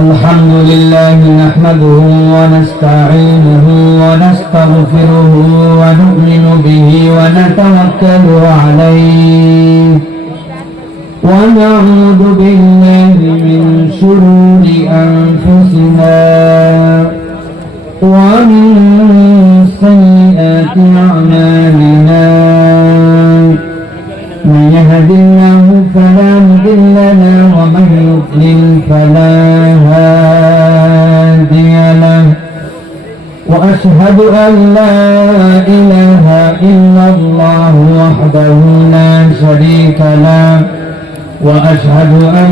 الحمد لله نحمده ونستعينه ونستغفره ونؤمن به ونتوكل عليه ونعوذ بالله من شرور أنفسنا ومن سيئات أعمالنا من يهد الله فلا مضل له ومن يضلل فلا هادي له وأشهد أن لا إله إلا الله وحده لا شريك له وأشهد أن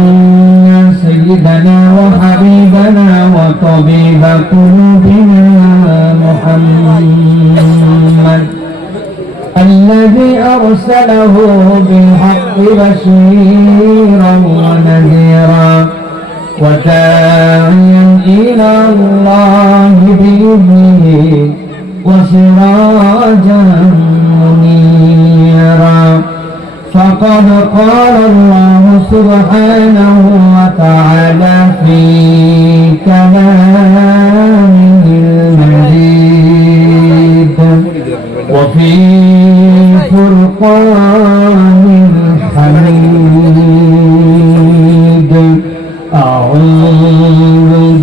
سيدنا وحبيبنا وطبيب قلوبنا محمد الذي أرسله بالحق بشيرا ونذيرا وداعيا إلى الله بإذنه وسراجا منيرا فقد قال الله سبحانه وتعالى في كلامه المجيد وفي فرقان الحميد أعوذ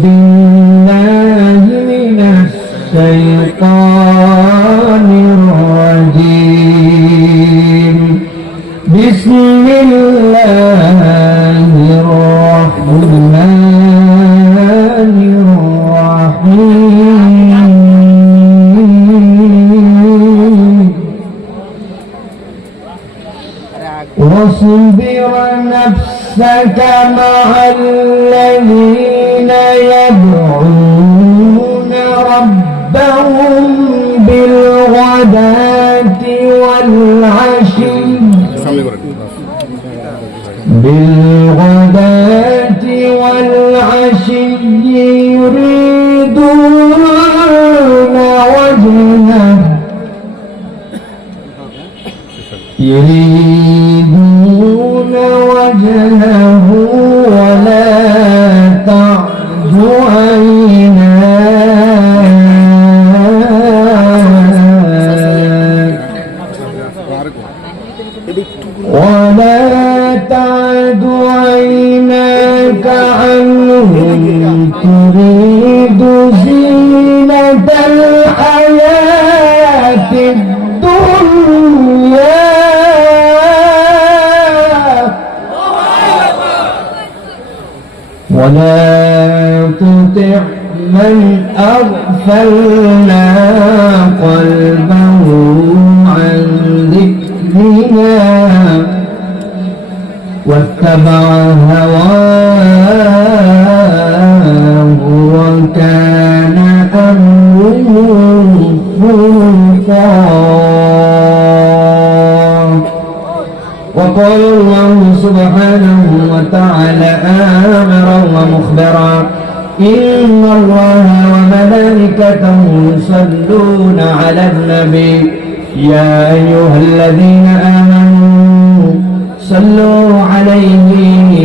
بالله من الشيطان الرجيم بسم الله الرحمن الرحيم واصبر نفسك مع الذين يدعون ربهم بالغداة والعشي يريدون وجهه ولا تعد عيناك عنهم تريد زينة الحياة الدنيا ولا تطع من أغفلنا قلبه عن ذكرنا واتبع هواه وكان أمره فرطا وقال الله سبحانه وتعالى آمرا ومخبرا إن الله وملائكته يصلون على النبي يا أيها الذين آمنوا صلوا عليه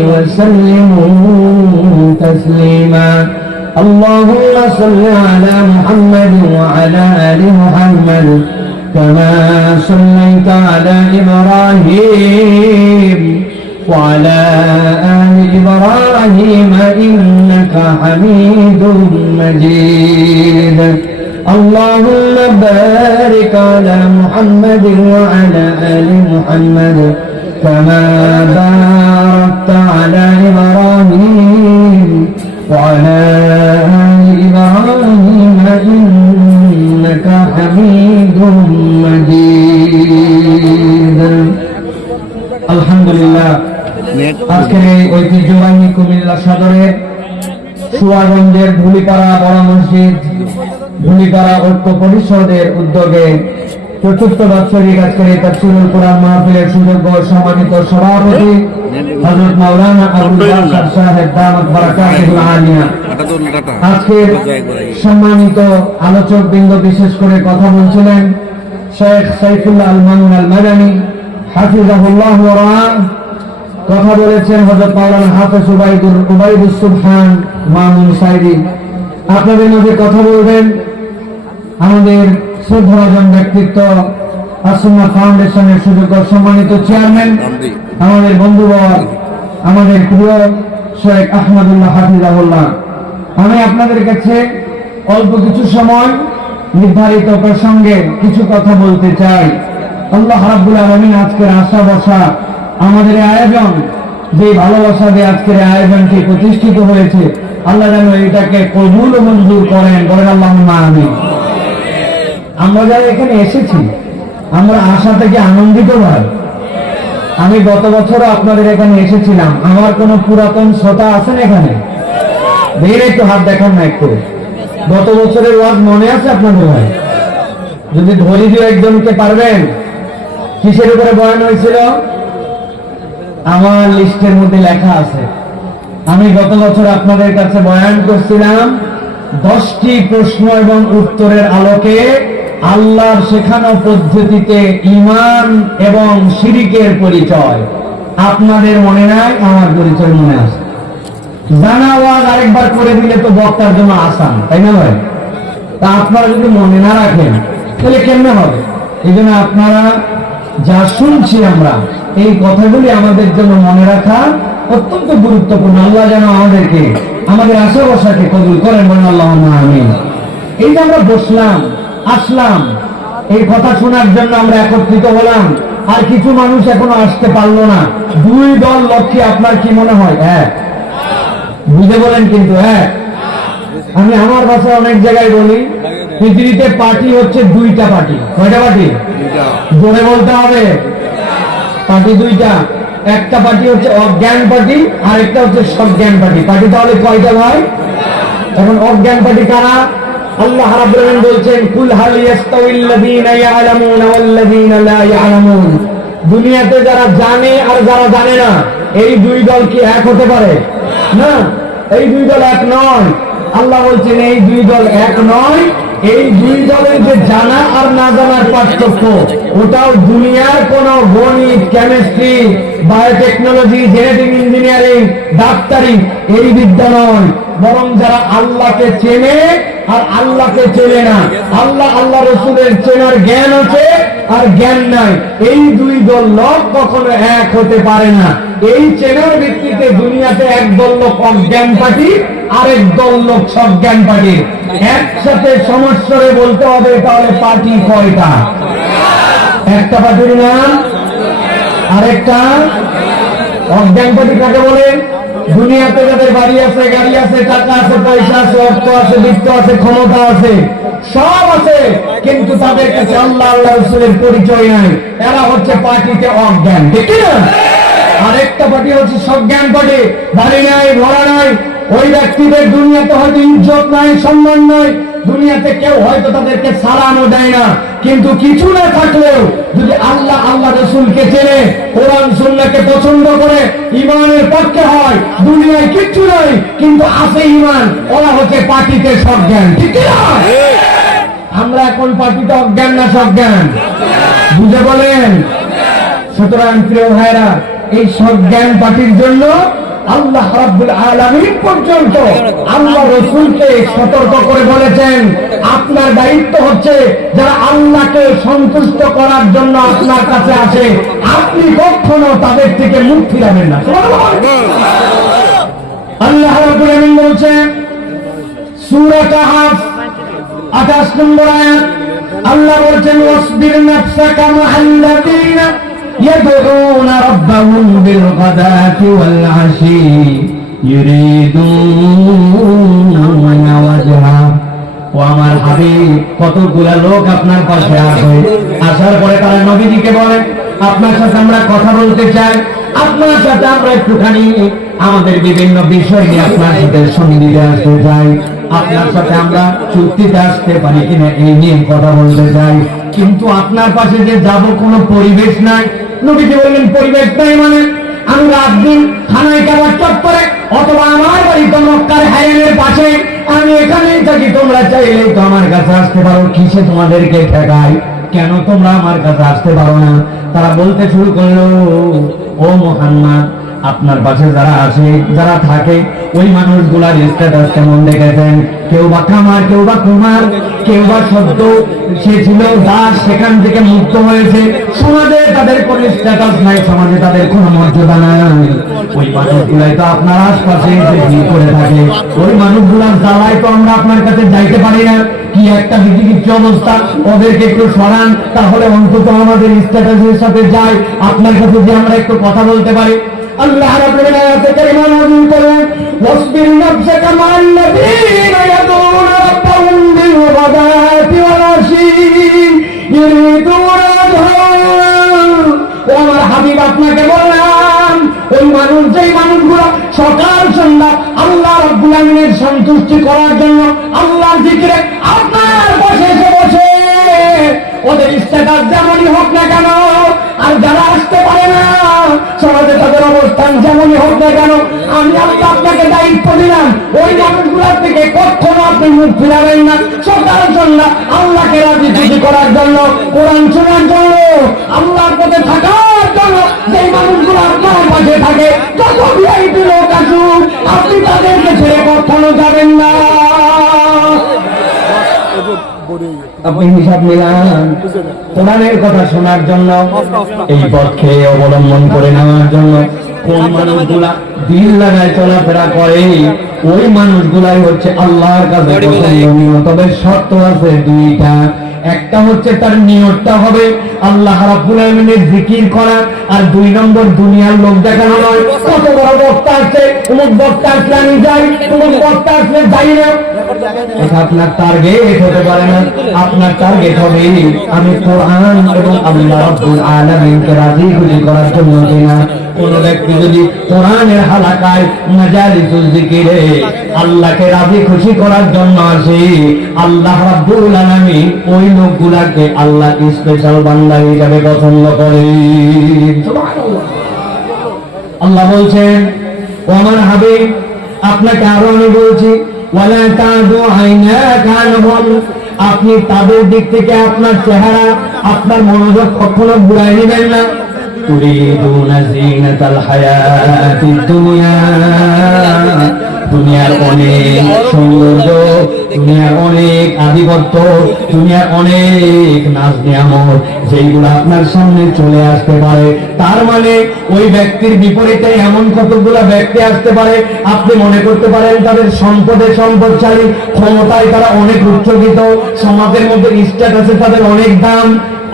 وسلموا تسليما اللهم صل على محمد وعلى آل محمد كما صليت على إبراهيم وعلى آل إبراهيم إنك حميد مجيد اللهم بارك على محمد وعلى آل محمد كما باركت على إبراهيم وعلى آل إبراهيم إنك حميد مجيد আলহামদুলিল্লাহ আজকের এই ঐতিহ্যবাহী কুমিল্লা সদরের সুয়াগঞ্জের ধুলিপাড়া বড় মসজিদ ধুলিপাড়া ঐক্য পরিষদের উদ্যোগে চতুর্থ বাৎসরিক আজকের এই তাফসীরুল কোরআন মাহফিলের সুযোগ্য সম্মানিত সভাপতি হযরত মাওলানা আবুল বাশার সাহেব দামাত বারাকাতুহুল আলিয়া আজকের সম্মানিত আলোচক বৃন্দ বিশেষ করে কথা বলছিলেন শেখ সাইফুল্লাহ আল মামুন আল মাদানী হাফিজাহুল্লাহ ওয়া রাআহ কথা বলেছেন হযরত মাওলানা হাফেজ উবাইদুস সুবহান মামুন সাইদি। আপনাদের মধ্যে কথা বলবেন আমাদের শ্রদ্ধাভাজন ব্যক্তিত্ব আসুন্নাহ ফাউন্ডেশনের সুযোগ্য সম্মানিত চেয়ারম্যান, আমাদের বন্ধুবর, আমাদের প্রিয় শেখ আহমদুল্লাহ হাফিজাহুল্লাহ। আমি আপনাদের কাছে অল্প কিছু সময় নির্ধারিত প্রসঙ্গে কিছু কথা বলতে চাই। আল্লাহ রাব্বুল আলামিন আজকের আশা বসা আমাদের আয়োজন, যে ভালোবাসা দিয়ে আজকের আয়োজনটি প্রতিষ্ঠিত হয়েছে, আল্লাহ যেন এটাকে কবুল ও মঞ্জুর করেন, বলেন আল্লাহুম্মা আমিন। আমরা যারা এখানে এসেছি আমরা আশা থেকে আনন্দিত ভাই। আমি গত বছরও আপনাদের এখানে এসেছিলাম। আমার কোন পুরাতন শ্রোতা আছেন এখানে? বের একটু হাত দেখান না একটু। গত বছরের ওয়াজ মনে আছে আপনাদের ভাই? যদি ধরি দিয়ে একজনকে পারবেন, কিসের উপরে বয়ান হয়েছিল? আমার লিস্টের মধ্যে লেখা আছে। আমি গত বছর আপনাদের কাছে বয়ান করছিলাম 10টি প্রশ্ন এবং উত্তরের আলোকে আল্লাহর শেখানো পদ্ধতিতে ঈমান এবং শিরকের পরিচয়। আপনাদের মনে নাই? আমার পরিচয় মনে আছে। জানা ওয়াজ আরেকবার করে দিলে তো বক্তার জন্য আসান, তাই না ভাই? তা আপনারা যদি মনে না রাখেন তাহলে কেমনে হবে? এই জন্য আপনারা যা শুনছি আমরা, এই কথাগুলি আমাদের জন্য মনে রাখা অত্যন্ত গুরুত্বপূর্ণ। আল্লাহ যেন আমাদেরকে আমাদের আশা ভরসাকে কবুল করেন, বলেন আল্লাহুম্মা আমিন। এই যে আমরা বসলাম, আসলাম, এই কথা শোনার জন্য আমরা একত্রিত হলাম, আর কিছু মানুষ এখনো আসতে পারলো না। 2 দল লক্ষ্যে আপনার কি মনে হয়? হ্যাঁ, বুঝে বলেন কিন্তু। হ্যাঁ, আমি আমার ভাষায় অনেক জায়গায় বলি, পৃথিবীতে পার্টি হচ্ছে 2টা পার্টি। কয়টা পার্টি? জোরে বলতে হবে। পার্টি 2টা। একটা পার্টি হচ্ছে অজ্ঞান পার্টি, আর একটা হচ্ছে সজ্ঞান পার্টি। পার্টি তাহলে কয়টা ভাই? এখন অজ্ঞান পার্টি কারা? আল্লাহ রাব্বুল আলামিন বলছেন, কুল হাল ইয়াস্তাউইল্লাযীনা ইয়ালামুনা ওয়াল্লাযীনা লা ইয়ালামুন। দুনিয়াতে যারা জানে আর যারা জানে না, এই 2 দল কি এক হতে পারে? না, এই 2 দল এক নয়। আল্লাহ বলছেন এই 2 দল এক নয়। এই 2 দলের যে জানা আর না জানার পার্থক্য, ওটাও দুনিয়ার কোন গণিত, কেমিস্ট্রি, বায়োটেকনোলজি, জেনেটিক ইঞ্জিনিয়ারিং, ডাক্তারি এই বিদ্যা নয়, বরং যারা আল্লাহকে চেনে আর আল্লাহকে চেনে না, আল্লাহ রসুলের চেনার জ্ঞান আছে আর জ্ঞান নাই, এই 2 দল লোক কখনো এক হতে পারে না। এই চেনার ভিত্তিতে দুনিয়াতে একদল লোক অজ্ঞান পার্টি, আরেক দল লোক সজ্ঞান পার্টি। একসাথে সমস্যারে বলতে হবে, তাহলে পার্টি কয়টা? একটা পার্টির নাম, আরেকটা অজ্ঞান পার্টি কাকে বলে? দুনিয়াতে যাদের বাড়ি আছে, গাড়ি আছে, টাকা আছে, পয়সা আছে, অর্থ আছে, বিত্ত আছে, ক্ষমতা আছে, সব আছে, কিন্তু তাদের কাছে আল্লাহ আল্লাহ রাসূলের পরিচয় নাই। এরা হচ্ছে পার্টিতে অজ্ঞান, ঠিক না? আরেকটা পার্টি হচ্ছে সজ্ঞান পার্টি। বাড়ি নাই, ঘোড়া নাই, ওই ব্যক্তিদের দুনিয়াতে হয়তো ইজ্জত নাই, সম্মান নাই, দুনিয়াতে কেউ হয়তো তাদেরকে সালামও দেয় না, কিন্তু কিছু না থাকলেও যদি আল্লাহ আল্লাহ রাসূলকে চেনে, কোরআন সুন্নাহকে পছন্দ করে, ঈমানের পক্ষে হয়, দুনিয়ায় কিচ্ছু নাই কিন্তু আছে ঈমান, ওরা হচ্ছে পার্টিতে সজ্ঞান, ঠিক না? আমরা এখন পার্টিতে অজ্ঞান না সজ্ঞান? বুঝে বলেন। সুতরাং প্রিয় ভাইরা, এই সজ্ঞান পার্টির জন্য আল্লাহ রাব্বুল আলামিন পর্যন্ত আল্লাহ রাসূলকে সতর্ক করে বলেছেন, আপনার দায়িত্ব হচ্ছে যারা আল্লাহকে সন্তুষ্ট করার জন্য আপনার কাছে আসে, আপনি কখনো তাদের থেকে মুখ ফিরাবেন না। আল্লাহ রাব্বুল আলামিন বলছেন সূরা কাহফ 28 নম্বর আয়াত, আল্লাহ বলছেন ওয়াসবির নাফসাকা মা'আল্লাযীনা يدعون ربهم بالغداة والعشي يريدون وجهه। ও আমার হাবিব, কতগুলা লোক আপনার পাশে আসে, আসার পরে তারা নবীজিকে বলে, আপনার সাথে আমরা কথা বলতে চাই, আপনার সাথে আমরা একটুখানি আমাদের বিভিন্ন বিষয় নিয়ে আপনার সাথে সঙ্গীতে আসতে চাই, আপনার সাথে আমরা চুক্তিতে আসতে পারি কিনা এই নিয়ে কথা বলতে চাই, কিন্তু আপনার পাশে যে যাব কোনো পরিবেশ নাই। নবীজি বললেন, পরিবেশ নাই মানে আমি রাত দিন থানায় কাবার চত্বরে অথবা আমার বাড়ি তো মক্কার হারামের পাশে, আমি এখানেই থাকি, তোমরা চাইলেই তো আমার কাছে আসতে পারো, কিসে তোমাদেরকে ঠেকাই? কেন তোমরা আমার কাছে আসতে পারো না? তারা বলতে শুরু করলো, ও মুহাম্মদ, আপনার পাশে যারা আসে, যারা থাকে, ওই মানুষগুলার স্ট্যাটাস কেমন দেখেছেন? কেউ বা কামার, কেউ বা কুমার, কেউ বা সদ্য সে ছিল দাস, সেখান থেকে মুক্ত হয়েছে। সমাজে তাদের কোনো স্ট্যাটাস নাই, সমাজে তাদের কোনো মর্যাদা নাই। ওই মানুষগুলাই তো আপনার আশপাশে যে ভিড় করে থাকে, ওই মানুষগুলার জ্বালায় তো আমরা আপনার কাছে যাইতে পারি না। কি একটা বিচিত্র অবস্থা, ওদেরকে একটু সরান, তাহলে অন্তত আমাদের স্ট্যাটাসের সাথে যায়, আপনার কাছে যে আমরা একটু কথা বলতে পারি। আল্লাহ রাব্বুল আলামিন কারিমা নাযিল করেন, ওয়াসবির নাফসাকা মা'আল্লাযীনা ইয়াদউনা রাব্বাহুম বিল গাদাতি ওয়াল আশী ইউরিদুনা ওয়াজহা। ও আমার হাবিব, আপনাকে বললাম, ওই মানুষ, যেই মানুষগুলো সকাল সন্ধ্যা আল্লাহ রাব্বুল আলামিনের সন্তুষ্টি করার জন্য আল্লাহর জিকিরে আপনার বসে বসে, ওদের স্ট্যাটাস যেমনই হোক না কেন, আর যারা আসতে পারে না সমাজে তাদের অবস্থান যেমনই হোক না কেন, আমি আল্লাহ আপনাকে দায়িত্ব দিলাম, ওই মানুষগুলোর থেকে কখনো আপনি মুখ ফিরাবেন না। সকাল সন্ধ্যা আল্লাহকে রাজি খুশি করার জন্য, কোরআন শোনার জন্য, আল্লাহর পথে থাকার জন্য যেই মানুষগুলো আপনার পাশে থাকে, যত ভিআইপি লোক আসুক, আপনি তাদেরকে ছেড়ে কখনো যাবেন না। আপনি হিসাব মিলান, কোরআনের কথা শোনার জন্য, এই পথকে অবলম্বন করে নেওয়ার জন্য কোন মানুষগুলা দিল লাগায় চলাফেরা করে, ওই মানুষগুলাই হচ্ছে আল্লাহর কাছে পছন্দনীয়। তবে শর্ত আছে দুইটা। একটা হচ্ছে তার নিয়তটা হবে আল্লাহ রাব্বুল আলামিনের জিকির করা, আর দুই নম্বর দুনিয়ার লোক দেখানো নয়। কত বড় বক্তা আছে, অমুক বক্তা আসলে আমি যাই, অমুক বক্তা আসলে যাই না। এটা আপনার টার্গেট হতে পারে না। আপনার টার্গেট হবে আমি কোরআন এবং আল্লাহ রাব্বুল আলামিনকে রাজি খুশি করার জন্য কিনা। কোন ব্যক্তি যদি কোরআনের হালাকায় মাজালিসুল জিকিরে আল্লাহকে রাজি খুশি করার জন্য আসে, আল্লাহ রাব্বুল আলামিন ওই লোকগুলাকে আল্লাহ স্পেশাল বান্দা হিসেবে পছন্দ করে। সুবহানাল্লাহ। আল্লাহ বলছেন, ও আমার হাবিব, আপনাকে আরো আমি বলছি, ওয়ালা তাদু আইনাকা আনহুম, আপনি তাদের দিক থেকে আপনার চেহারা, আপনার মনোযোগ কখনো ঘুরাই নেবেন না। তুরিদুনা জিনাতাল হায়াতিদ দুনিয়া, দুনিয়ার অনেক সৌন্দর্য, দুনিয়ার অনেক আধিপত্য, দুনিয়ার অনেক নাজ নিয়ামত, যেগুলো আপনার সামনে চলে আসতে পারে। তার মানে ওই ব্যক্তির বিপরীতে এমন কতগুলো ব্যক্তি আসতে পারে, আপনি মনে করতে পারেন তাদের সম্পদে সম্পদশালী, ক্ষমতায় তারা অনেক উচ্চকিত, সমাজের মধ্যে স্ট্যাটাসে তাদের অনেক দাম।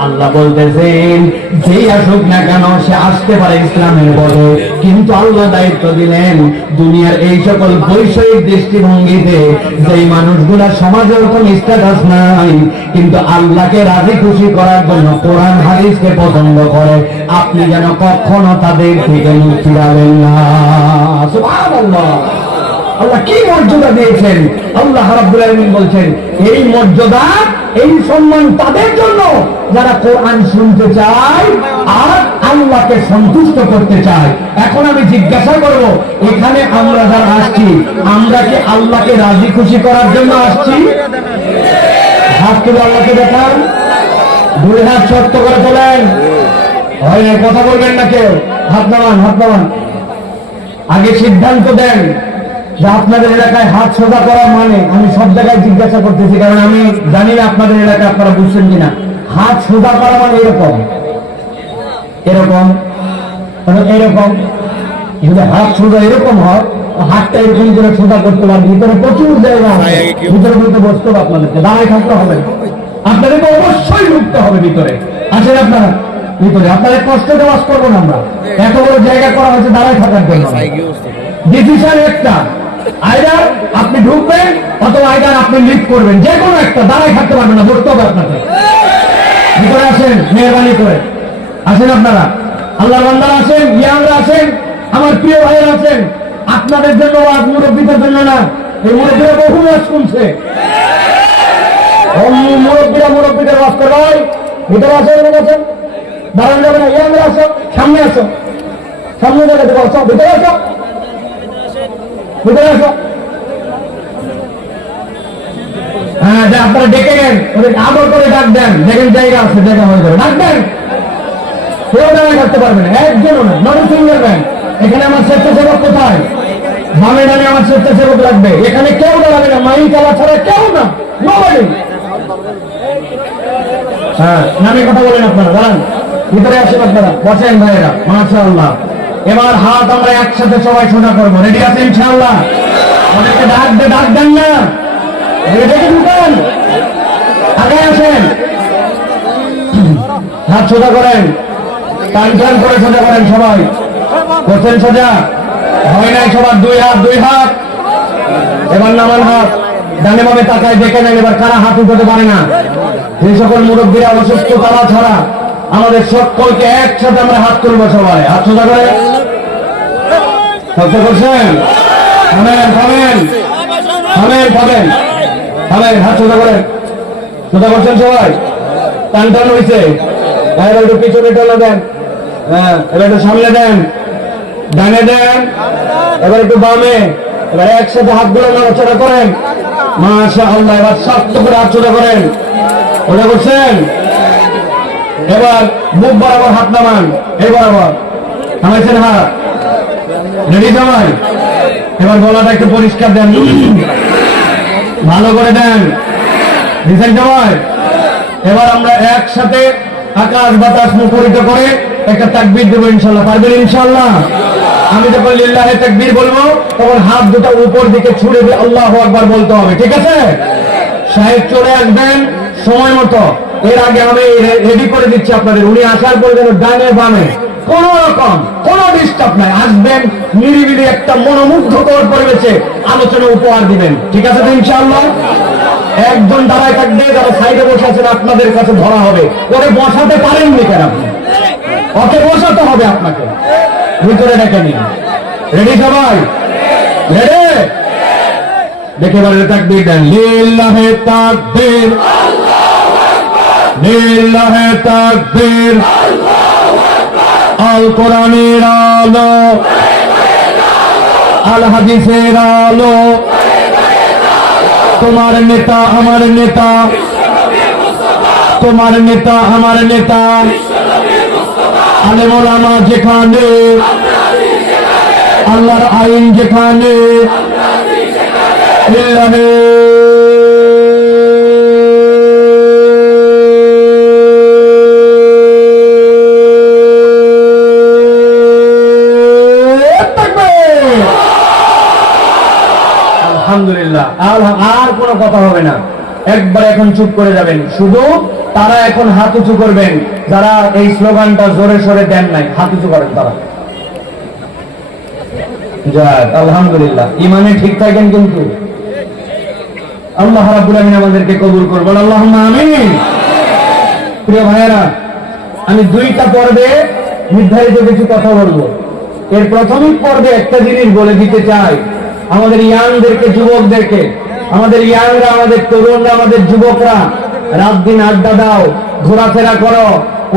আল্লাহ বলতেছেন, যেই আসুক না কেন সে আসতে পারে ইসলামের পথে, কিন্তু আল্লাহ দায়িত্ব দিলেন দুনিয়ার এই সকল বৈষয়িক দৃষ্টিভঙ্গিতে যেই মানুষগুলা সমাজে ওরকম স্ট্যাটাস নাই, কিন্তু আল্লাহকে রাজি খুশি করার জন্য কোরআন হাদিসকে পছন্দ করে, আপনি যেন কখনো তাদের থেকে মুখ ফিরাবেন না। সুবহানাল্লাহ। আল্লাহ কি মর্যাদা দিয়েছেন! আল্লাহ রাব্বুল আলামিন বলছেন, এই মর্যাদা, এই সম্মান তাদের জন্য যারা কোরআন শুনতে চায় আর আল্লাহকে সন্তুষ্ট করতে চায়। এখন আমি জিজ্ঞাসা করব, এখানে আমরা যারা আসছি, আমরা কি আল্লাহকে রাজি খুশি করার জন্য আসছি? হাত তুলে আল্লাহকে দেখান, দুই হাত শক্ত করে তোলেন। হয় না, কথা বলবেন না কেউ। হাত নামান, হাত নামান। আগে সিদ্ধান্ত দেন যে আপনাদের এলাকায় হাত সোজা করার মানে, আমি সব জায়গায় জিজ্ঞাসা করতেছি কারণ আমি জানি না আপনাদের এলাকায় আপনারা বুঝছেন কিনা। হাত সোজা করা মানে এরকম, এরকম, এরকম। যদি হাত সোজা এরকম হয়, হাতটা এরকম করে সোজা করতে পারবে, ভিতরে প্রচুর জায়গা হবে, ভিতরে ভিতরে বসতে হবে, আপনাদেরকে দাঁড়ায় থাকতে হবে, আপনাদেরকে অবশ্যই ঢুকতে হবে ভিতরে। আসেন আপনারা ভিতরে, আপনাদের কষ্ট দেওয়া করবো না আমরা। এত বড় জায়গা করা হয়েছে দাঁড়ায় থাকার জন্য। ডিসিশন একটা, আইদার আপনি ঢুকবেন অথবা আইদার আপনি লিড করবেন, যে কোনো একটা। দাঁড়ায় থাকতে পারবেন না, বসতে হবে আপনাকে। ভিতরে আসেন, মেহরবানি করে আসেন আপনারা। আল্লাহর বান্দারা আসেন, ইয়াংরা আসেন, আমার প্রিয় ভাইয়েরা আছেন। আপনাদের জন্য আজ, মুরব্বীদের জন্য না। এই মুরব্বীরা বহু ওয়াজ শুনছে, মুরব্বীদের ওয়াজ করে। ভাই ভিতরে আসেন, আছেন, দাঁড়ান যাবে না। ইয়াংরা আসো, সামনে আসো, সামনে জায়গাতে বসো, ভিতরে আসো, ভিতরে আসো। হ্যাঁ, আপনারা ডেকে নেন, ওদেরকে আদর করে ডাক দেন। দেখেন জায়গা আছে, জায়গা হয়ে যাবে, ডাক দেন। কেউ দাঁড়ায় থাকতে পারবে না, একজনও না, নট সিঙ্গেল ম্যান। এখানে আমার স্বেচ্ছাসেবক কোথায়? বামে ডানে আমার স্বেচ্ছাসেবক লাগবে। এখানে কেউ দাঁড়াবে না, মাইক আলা ছাড়া কেউ না, নবাড়ি। হ্যাঁ, নামে কথা বলেন আপনারা, দাঁড়ান, ভিতরে আসেন আপনারা, বসেন ভাইয়েরা, মাশাআল্লাহ। এবার হাত আমরা একসাথে সবাই সোজা করবো। রেডি আছেন ইনশাআল্লাহ? আমাদেরকে ডাক দেন না, রেডি ঢুকান, আগে আসেন, হাত সোজা করেন, টান টান করে সোজা করেন সবাই। করছেন সোজা? হয় নাই সবার? দুই হাত। এবার নামান হাত, ডানে বামে তাকায় দেখে নেন এবার কারা হাত উঠাতে পারে না। যে সকল মুরব্বীরা অসুস্থ তারা ছাড়া আমাদের সকলকে একসাথে আমরা হাত তুলবো। সবাই হাত সোজা করে কষ্ট করছেন? থামেন, হাত সোজা করেন, সোজা করছেন সবাই? টান টান হয়েছে? এবার একটু পিছনে টেনে দেন, হ্যাঁ, এবার একটু সামনে দেন, ডানে দেন, এবার একটু বামে। এবার একসাথে হাতগুলো নড়াচড়া করেন, মাশাআল্লাহ। এবার শক্ত করে হাত সোজা করেন, ওটা করছেন? এবার মুখ বরাবর হাত নামান, এই বরাবর নামাইছেন হাত, রেডি সবাই? এবার গলাটা একটু পরিষ্কার দেন, ভালো করে দেন, দিচ্ছেন সবাই? এবার আমরা একসাথে আকাশ বাতাস মুখরিত করে একটা তাকবীর দেবো ইনশাল্লাহ। পারবেন ইনশাল্লাহ? আমি যখন লিল্লাহে তাকবীর বলবো তখন হাত দুটো উপর দিকে ছুড়ে দিয়ে আল্লাহু আকবার বলতে হবে, ঠিক আছে? সাহেব চলে আসবেন সময় মতো। এর আগে আমি রেডি করে দিচ্ছি আপনাদের, উনি আসার পরে যেন ডানে বামে কোন রকম কোন ডিস্টার্ব নাই, আসবেন নিরিবিলি একটা মনোমুগ্ধকর পরিবেশে আলোচনা উপহার দিবেন, ঠিক আছে তো ইনশাআল্লাহ? একজন দাঁড়ায় থাকবে, যারা সাইডে বসে আছেন আপনাদের কাছে ধরা হবে। ওরে বসাতে পারেননি কেন আপনি? ওকে বসাতে হবে আপনাকে, ভিতরে ডেকে নিন। রেডি সবাই? রেডি? দেখে বলে তাকবীর দেন, লিল্লাহে তাকবীর, লিল্লাহে তাকবীর। আল কোরআনের আলো, আল হাদিসের আলো, তোমার নেতা আমার নেতা, তোমার নেতা আমার নেতা, আলেম ওলামা যেখানে, আল্লাহর আইন যেখানে, লিল্লাহে আলহামদুলিল্লাহ। আর কোনো কথা হবে না, একবার এখন চুপ করে যাবেন। শুধু তারা এখন হাত উঁচু করবেন যারা এই স্লোগানটা জোরে সোরে দেন নাই, হাত উঁচু করেন তারা। যাক, আলহামদুলিল্লাহ, ইমানে ঠিক থাকেন কিন্তু। আল্লাহ রাব্বুল আমিন আমাদেরকে কবুল করবেন, আল্লাহুম্মা আমিন। প্রিয় ভাইয়েরা, আমি দুইটা পর্বে নির্ধারিত কিছু কথা বলবো। এর প্রাথমিক পর্বে একটা জিনিস বলে দিতে চাই আমাদের ইয়াংদেরকে, যুবকদেরকে। আমাদের ইয়াংরা, আমাদের তরুণরা, আমাদের যুবকরা, রাত দিন আড্ডা দাও, ঘোরাফেরা করো,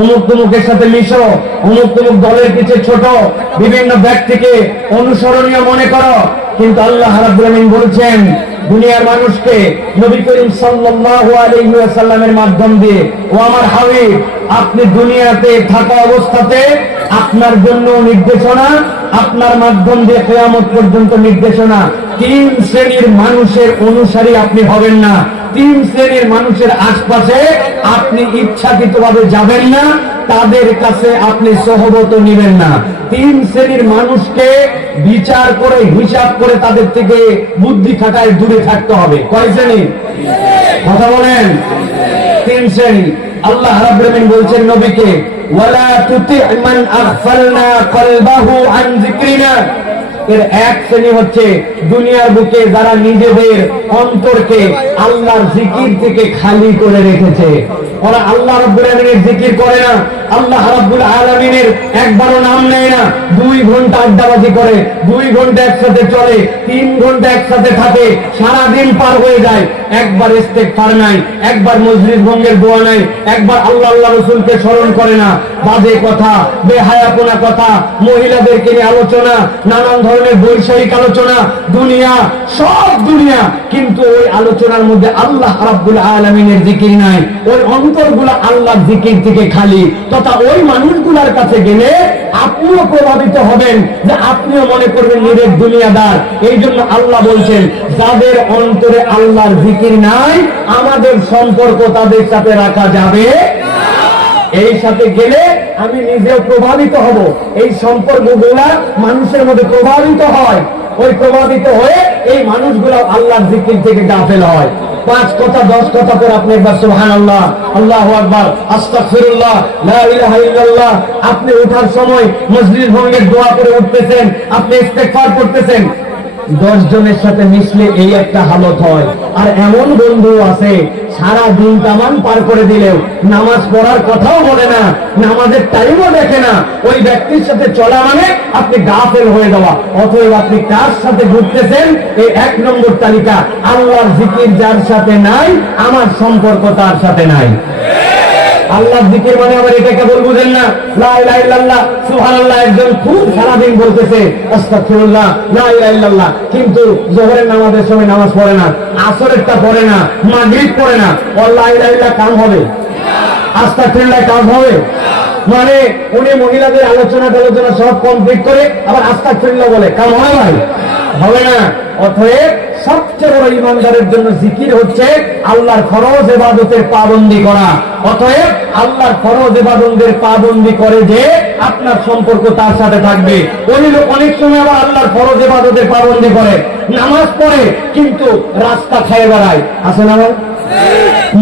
অমুক তমুকের সাথে মিশো, অমুক তমুক দলের পিছে ছোট, বিভিন্ন ব্যক্তিকে অনুসরণীয় মনে করো। কিন্তু আল্লাহ রাব্বুল আমিন বলছেন দুনিয়ার মানুষকে নবী করিম সাল্লাল্লাহু আলাইহি ওয়াসাল্লামের মাধ্যম দিয়ে, ও আমার হাবিব, আপনি দুনিয়াতে থাকা অবস্থাতে আপনার জন্য নির্দেশনা, আপনার মাধ্যম দিয়ে কিয়ামত পর্যন্ত নির্দেশনা। 3 শ্রেণীর মানুষের অনুসারী আপনি হবেন না, 3 শ্রেণীর মানুষের আশপাশে আপনি ইচ্ছাকৃতভাবে যাবেন না, তাদের কাছে আপনি সহবত নেবেন না। 3 শ্রেণীর মানুষকে বিচার করে, হিসাব করে তাদের থেকে বুদ্ধি খাটায় দূরে থাকতে হবে। কয় শ্রেণী? কথা বলেন। 3 শ্রেণী। আল্লাহ রাব্বুল আমিন বলছেন নবীকে, ওয়ালা তুতি' মান আগফালনা কলবাহু আন যিকরিনা। এর এক শ্রেণী হচ্ছে দুনিয়ার বুকে যারা নিজেদের অন্তরকে আল্লাহর জিকির থেকে খালি করে রেখেছে। ওরা আল্লাহ রাব্বুল আলামিনের জিকির করে না, আল্লাহ রাব্বুল আলামিনের একবারও নাম নেয় না। 2 ঘন্টা আড্ডাবাজি করে, 2 ঘন্টা একসাথে চলে, 3 ঘন্টা একসাথে থাকে, সারা দিন পার হয়ে যায়, একবার ইস্তেগফার নাই, একবার মজলিস ভঙ্গের দোয়া নাই, একবার আল্লাহ আল্লাহ রাসূলকে স্মরণ করে না। বাজে কথা, বেহায়াপনা কথা, মহিলাদেরকে নিয়ে আলোচনা, নানান ধরনের বৈষয়িক আলোচনা, দুনিয়া, সব দুনিয়া, কিন্তু ওই আলোচনার মধ্যে আল্লাহ রাব্বুল আলামিনের জিকির নাই, ওই অন্তরগুলো আল্লাহর জিকির থেকে খালি। তথা ওই মানুষগুলোর কাছে গেলে আপনিও প্রভাবিত হবেন, যে আপনিও মনে করবেন নিরেট দুনিয়াদার। এই জন্য আল্লাহ বলছেন, যাদের অন্তরে আল্লাহর জিকির নাই, আমাদের সম্পর্ক তাদের সাথে রাখা যাবে। এই সাথে গেলে আমি নিজেও প্রভাবিত হব। এই সম্পর্কগুলা মানুষের মধ্যে প্রভাবিত হয়, ওই প্রভাবিত হয়ে এই মানুষগুলো আল্লাহর জিকির থেকে গাফেল হয়। 5 কথা 10 কথা করে আপনি একবার সুবহানাল্লাহ, আল্লাহু আকবার, আস্তাগফিরুল্লাহ, লা ইলাহা ইল্লাল্লাহ, আপনি ওঠার সময় মসজিদ ভঙ্গের দোয়া করে উঠতেছেন, আপনি ইস্তেগফার করতেছেন। 10 জনের সাথে মিশলে এই একটা হালত হয়। আর এমন বন্ধু আছে সারা দিন তামাম পার করে দিলেও নামাজ পড়ার কথাও বলে না, নামাজের টাইমও দেখে না। ওই ব্যক্তির সাথে চলা মানে আপনি গাফেল হয়ে যাওয়া। অতএব আপনি কার সাথে ঘুরতেছেন, এই 1 নম্বর তালিকা। আল্লাহর জিকির যার সাথে নাই, আমার সম্পর্ক তার সাথে নাই। আল্লাহর জিকির মানে আবার এটা কেবল বুঝেন না, লা ইলাহা ইল্লাল্লাহ, সুবহানাল্লাহ। একজন খুব সারাদিন বলতেছে আস্তাগফিরুল্লাহ, লা ইলাহা ইল্লাল্লাহ, কিন্তু যোহরের নামাজের সময় নামাজ পড়ে না, আসরেরটা পড়ে না, মাগরিব পড়ে না। ওর লা ইলাহা ইল্লাল্লাহ কাম হবে? আস্তাগফিরুল্লাহ কাজ হবে? মানে উনি মহিলাদের আলোচনা সব কমপ্লিট করে আবার আস্তাগফিরুল্লাহ বলে, কাম হয় ভাই? হবে না। অতএব সবচেয়ে বড় ইমানদারের জন্য জিকির হচ্ছে আল্লাহর ফরজ ইবাদতের পাবন্দি করা। অতএব আল্লাহর ফরজ ইবাদতের পাবন্দি করে যে আপনার সম্পর্ক তার সাথে থাকবে। ওই লোক অনেক সময় আবার আল্লাহর ফরজ ইবাদতের পাবন্দি করে, নামাজ পড়ে, কিন্তু রাস্তা খেয়ে বেড়ায়, আছে না ভাই?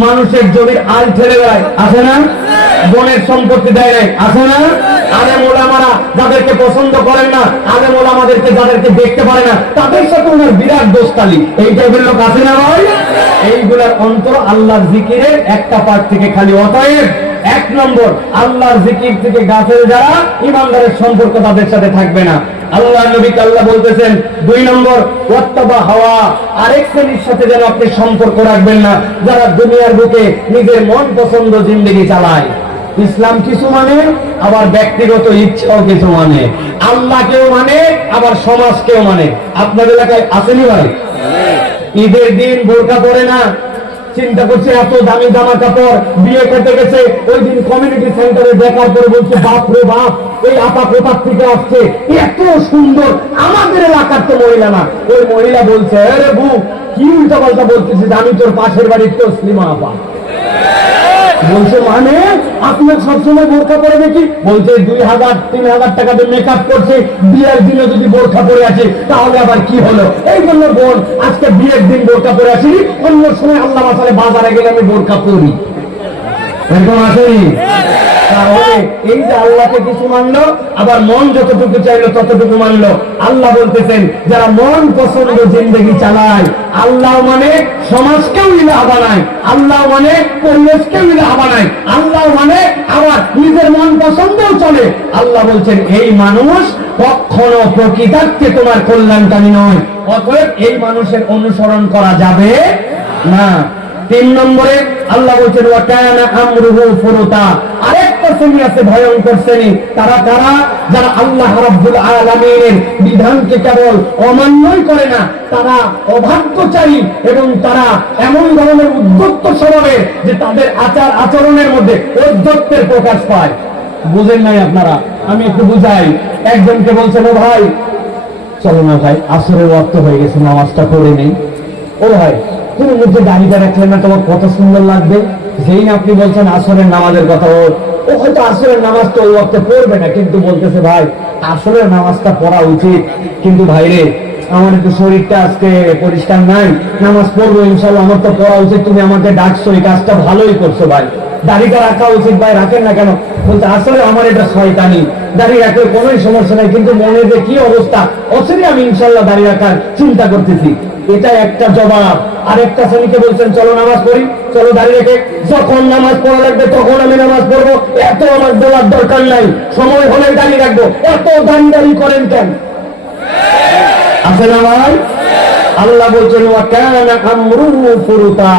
মানুষের জমির আল ঠেলে বেড়ায়, আছে না? বনের সম্পত্তি দেয় নাই, আছে না? আলেম ওলামারা যাদেরকে পছন্দ করেন না, আলেম ওলামাদেরকে যাদেরকে দেখতে পারে না, তাদের সাথে ওনার বিরাট দোস্তালি, এই টাইপের লোক আছে না ভাই? এইগুলার অন্তর আল্লাহর জিকিরের একটা পার্ট থেকে খালি। অতএব 1 নম্বর, আল্লাহর জিকির থেকে গাফেল যারা, ইমানদারের সম্পর্ক তাদের সাথে থাকবে না। আল্লাহ নবীকে আল্লাহ বলতেছেন 2 নম্বর, ওয়াত্তাবা হাওয়া, আরেক শ্রেণীর সাথে যেন আপনি সম্পর্ক রাখবেন না, যারা দুনিয়ার বুকে নিজের মন পছন্দ জিন্দেগি চালায়। ইসলাম কিছু মানে, আবার ব্যক্তিগত ইচ্ছাও কিছু মানে, আল্লাহকেও মানে, আবার সমাজকেও মানে। আপনার এলাকায় আসেনি ভাই? ঈদের দিন বোরকা পরে না, চিন্তা করছে এত দামি জামা কাপড়, বিয়ে করতে গেছে, ওই দিন কমিউনিটি সেন্টারে দেখার পরে বলছে, বাপ রে বাপ, এই আপা কোথার থেকে আসছে, এত সুন্দর, আমাদের এলাকার তো মহিলা না। ওই মহিলা বলছে, আরে বউ কি উল্টা পাল্টা বলতেছিস, আমি তোর পাশের বাড়ির তো তসলিমা আপা। বলছে মানে আপনার সবসময় বোরখা পরে দেখি? বলছে 2000-3000 টাকা দিয়ে মেকআপ করছে, বিয়ের দিনে যদি বোরখা পরে আছে তাহলে আবার কি হলো? এই জন্য বোন আজকে বিয়ের দিন বোরখা পরে আসি, অন্য সময় আল্লাহ মাসালে বাজারে গেলে আমি বোরখা পরি, এরকম আসেনি? তাহলে এই যে আল্লাহকে কিছু মানলো, আবার মন যতটুকু চাইলো ততটুকু মানলো। আল্লাহ বলতেছেন যারা মন পছন্দ জিন্দেগি চালায়, আল্লাহ মানে সমাজকেও ইলাহ বানায়, আল্লাহ মানে পরিবেশকেও ইলাহ বানায়, আল্লাহ মানে আবার নিজের মন পছন্দও চলে। আল্লাহ বলছেন এই মানুষ কখনো প্রকৃতার্থে তোমার কল্যাণকামী নয়। অতএব এই মানুষের অনুসরণ করা যাবে না। 3 নম্বরে আল্লাহ বলছেন ওয়া কানা আমরুহু ফুরুতা, আরেকটা শ্রেণী আছে ভয়ঙ্কর শ্রেণী। তারা কারা? যারা আল্লাহ রাব্বুল আলামিনের বিধানকে কেবল অমান্যই করে না, তারা অবাধ্যচারী এবং তারা এমন ধরনের উদ্ধত্ত স্বভাবের যে তাদের আচার আচরণের মধ্যে ঔদ্ধত্যের প্রকাশ পায়। বুঝেন নাই আপনারা? আমি একটু বুঝাই। একজনকে বলছেন, ও ভাই চলো না ভাই, আসরের ওয়াক্ত হয়ে গেছে, নামাজটা পড়ে নেই। ও ভাই তুমি মধ্যে দাঁড়িয়ে রাখলেন না, তোমার কত সুন্দর লাগবে। যেই না আপনি বলছেন আসরের নামাজের কথা, ও হয়তো আসরের নামাজ তো ওই ওয়াক্তে পড়বে না, কিন্তু বলতেছে ভাই আসরের নামাজটা পড়া উচিত। কিন্তু ভাই রে, আমার একটু শরীরটা আজকে পরিষ্কার নাই, নামাজ পড়বো ইনশাল্লাহ, আমার তো পড়া উচিত, তুমি আমাকে ডাকছো, এই কাজটা ভালোই করছো ভাই, দাড়িটা রাখা উচিত। ভাই রাখেন না কেন? বলছে আসলে আমার এটা শয়তানি, দাড়ি রাখলে কোনো সমস্যা নাই, কিন্তু মনে যে কি অবস্থা, অচেনে আমি ইনশাল্লাহ দাড়ি রাখার চিন্তা করতেছি। এটা একটা জবাব। আরেকটা শ্রেণীকে বলছেন চলো নামাজ পড়ি, চলো দাঁড়িয়ে রেখে, যখন নামাজ পড়া লাগবে তখন আমি নামাজ পড়বো, এত আমার বলার দরকার নাই, সময় হলে দাঁড়িয়ে রাখবো, এত দাঁড়িয়ে করেন কেন? আছে না ভাই? আল্লাহ বলছেন ওয়া কানা আমরুহু ফুরুতা,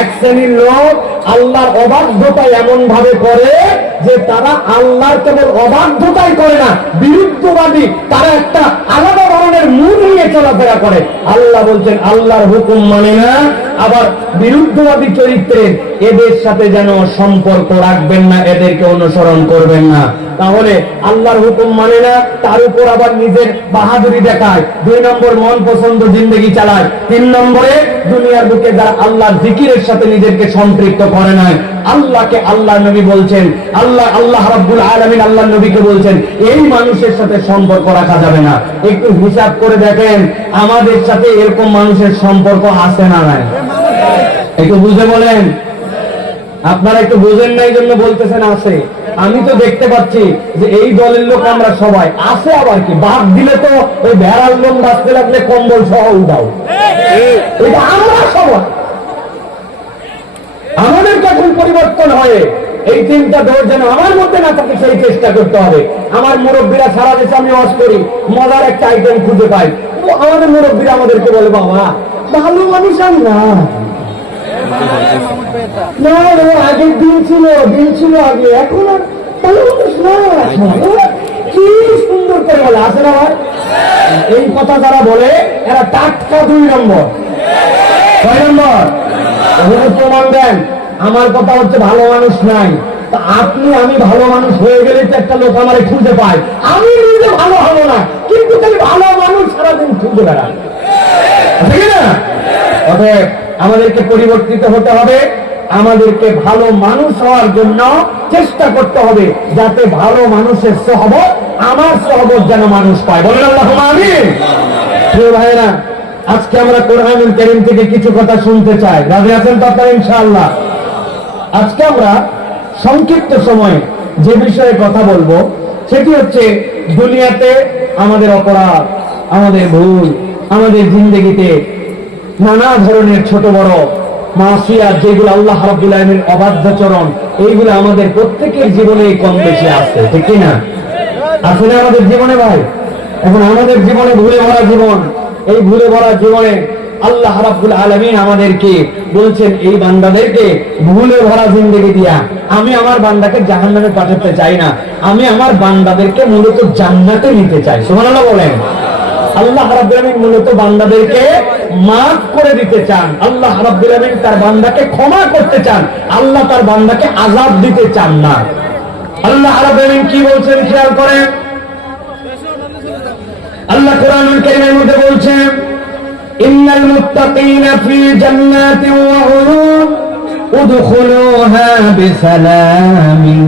এক শ্রেণীর লোক আল্লাহর অবাধ্যতা এমন ভাবে করে যে তারা আল্লাহর কেবল অবাধ্যতাই করে না, বিরুদ্ধবাদী, তারা একটা আলাদা ধরনের মুড নিয়ে চলাফেরা করে। আল্লাহ বলছেন আল্লাহর হুকুম মানে না, আবার বিরুদ্ধবাদী চরিত্রের এদের সাথে যেন সম্পর্ক রাখবেন না, এদেরকে অনুসরণ করবেন না। তাহলে আল্লাহর হুকুম মানে না, তার উপর আবার নিজের বাহাদুরি দেখায়। 2 নম্বর মন পছন্দ জিন্দগি চালায়। 3 নম্বরে দুনিয়ার বুকে যারা আল্লাহর জিকিরের সাথে নিজেকে সম্পৃক্ত করে নাই। আল্লাহকে আল্লাহ নবী বলছেন, আল্লাহ রাব্বুল আলামিন আল্লাহ নবীকে বলছেন এই মানুষের সাথে সম্পর্ক রাখা যাবে না। একটু হিসাব করে দেখেন আমাদের সাথে এরকম মানুষের সম্পর্ক আছে না নাই? একটু বুঝে বলেন। আপনারা একটু বুঝেন না, এই জন্য বলতেছেন আছে। আমি তো দেখতে পাচ্ছি যে এই দলের লোক আমরা সবাই আছে। আবার কি বাদ দিলে তো ওই ভেড়ার লোম বাঁচতে লাগলে কম্বল সহ উঠাও। এটা আমরা সবাই, আমাদের কখন পরিবর্তন হয়ে এই চিন্তা দৌড় যেন আমার মধ্যে না থাকে সেই চেষ্টা করতে হবে। আমার মুরব্বীরা সারা দেশে আমি ওয়াজ করি, মজার একটা আইটেম খুঁজে পাই। আমাদের মুরব্বীরা আমাদেরকে বলে বাবা ভালো মানুষ আর না, আগের দিন ছিল আগে, এখন আর ভালো মানুষ না। কি সুন্দর করে বলে আছে না ভাই? এই কথা যারা বলে এরা টাটকা 2 নম্বর। 6 নম্বর প্রমাণ দেন। আমার কথা হচ্ছে ভালো মানুষ নাই। আপনি আমি ভালো মানুষ হয়ে গেলে তো একটা লোক আমার খুঁজে পায়। আমি নিজে ভালো হবো না, কিন্তু তাহলে ভালো মানুষ সারাদিন খুঁজে বেড়ায়, ঠিক না? অতএব আমাদেরকে পরিবর্তিত হতে হবে, আমাদেরকে ভালো মানুষ হওয়ার জন্য চেষ্টা করতে হবে, যাতে ভালো মানুষের সহবত আমার সহবত যেন মানুষ পায়। বলেন আল্লাহুম্মা আমিন। প্রিয় ভাইরা, আজকে আমরা কোরআনুল কারীম থেকে কিছু কথা শুনতে চাই। রাজি আছেন তো আপনারা ইনশাআল্লাহ? আজকে আমরা সংক্ষিপ্ত সময়ে যে বিষয়ে কথা বলবো সেটি হচ্ছে দুনিয়াতে আমাদের অপরাধ, আমাদের ভুল, আমাদের জিন্দেগিতে নানা ধরনের ছোট বড় মাসিয়াত, যেগুলো আল্লাহ রাব্বুল আলামিনের অবাধ্যচরণ, এইগুলো আমাদের প্রত্যেকের জীবনে কম বেশি আছে, ঠিক কি না? আছে না আমাদের জীবনে ভাই? এখন আমাদের জীবনে ভুলে ভরা জীবন, এই ভুলে ভরা জীবনে আল্লাহ রাব্বুল আলামিন আমাদেরকে বলছেন এই বান্দাদেরকে ভুলে ভরা জিন্দেগি দিয়া আমি আমার বান্দাকে জাহান্নামে পাঠাতে চাই না, আমি আমার বান্দাদেরকে মূলত জান্নাতে নিতে চাই। সুবহানাল্লাহ বলেন। আল্লাহ রাব্বুল আলামিন মূলত বান্দাদেরকে মাফ করে দিতে চান। আল্লাহ রাব্বুল আলামিন তার বান্দাকে ক্ষমা করতে চান। আল্লাহ তার বান্দাকে আযাব দিতে চান না। আল্লাহ রাব্বুল আলামিন কি বলছেন খেয়াল করেন। আল্লাহ কোরআনুল কারীমের মধ্যে বলছেন ইন্নাল মুত্তাকিনা ফি জান্নাতিন ওয়া উয়ুন উদখুলুহা বিসালামিন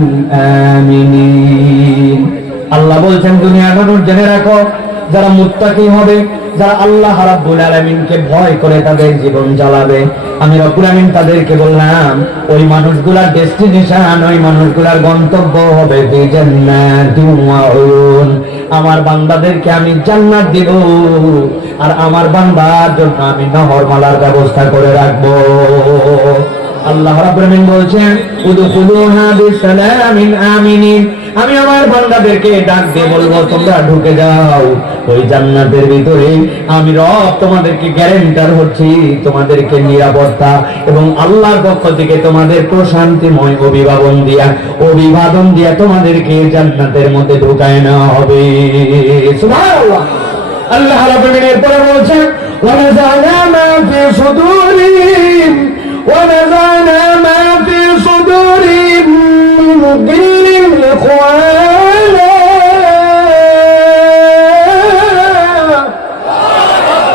আমিনিন। আল্লাহ বলছেন দুনিয়ার মানুষ জেনে রাখো, যারা মুত্তাকি হবে, যারা আল্লাহ রাব্বুল আলামিনকে ভয় করে তাদের জীবন চালাবে, আমি রব্বুল আমিন তাদেরকে বললাম ওই মানুষগুলার ডেস্টিনেশন, ওই মানুষগুলার গন্তব্য হবে ফি জান্নাতিন ওয়া উয়ুন। আমার বান্দাদেরকে আমি জান্নাত দিব, আর আমার বান্দার জন্য আমি নহরমালার ব্যবস্থা করে রাখবো। আল্লাহ রাব্বুল আমিন বলছেন উদখুলুহা বিসালামিন আমিনিন। আমি আমার বান্দাদেরকে ডাক দিয়ে বলবো তোমরা ঢুকে যাও ওই জান্নাতের ভিতরে। আমি রব তোমাদেরকে গ্যারান্টার হচ্ছি, তোমাদেরকে নিরাপত্তা এবং আল্লাহর পক্ষ থেকে তোমাদের প্রশান্তিময় অভিবাদন দিয়া তোমাদেরকে জান্নাতের মধ্যে ঢুকায় নেওয়া হবে। সুবহানাল্লাহ। আল্লাহ রাব্বুল আমিন এরপরে বলছেন ওয়ানাযানা মা ফি সুদুরিহিম ونزعنا ما في صدورهم من غل إخوانا।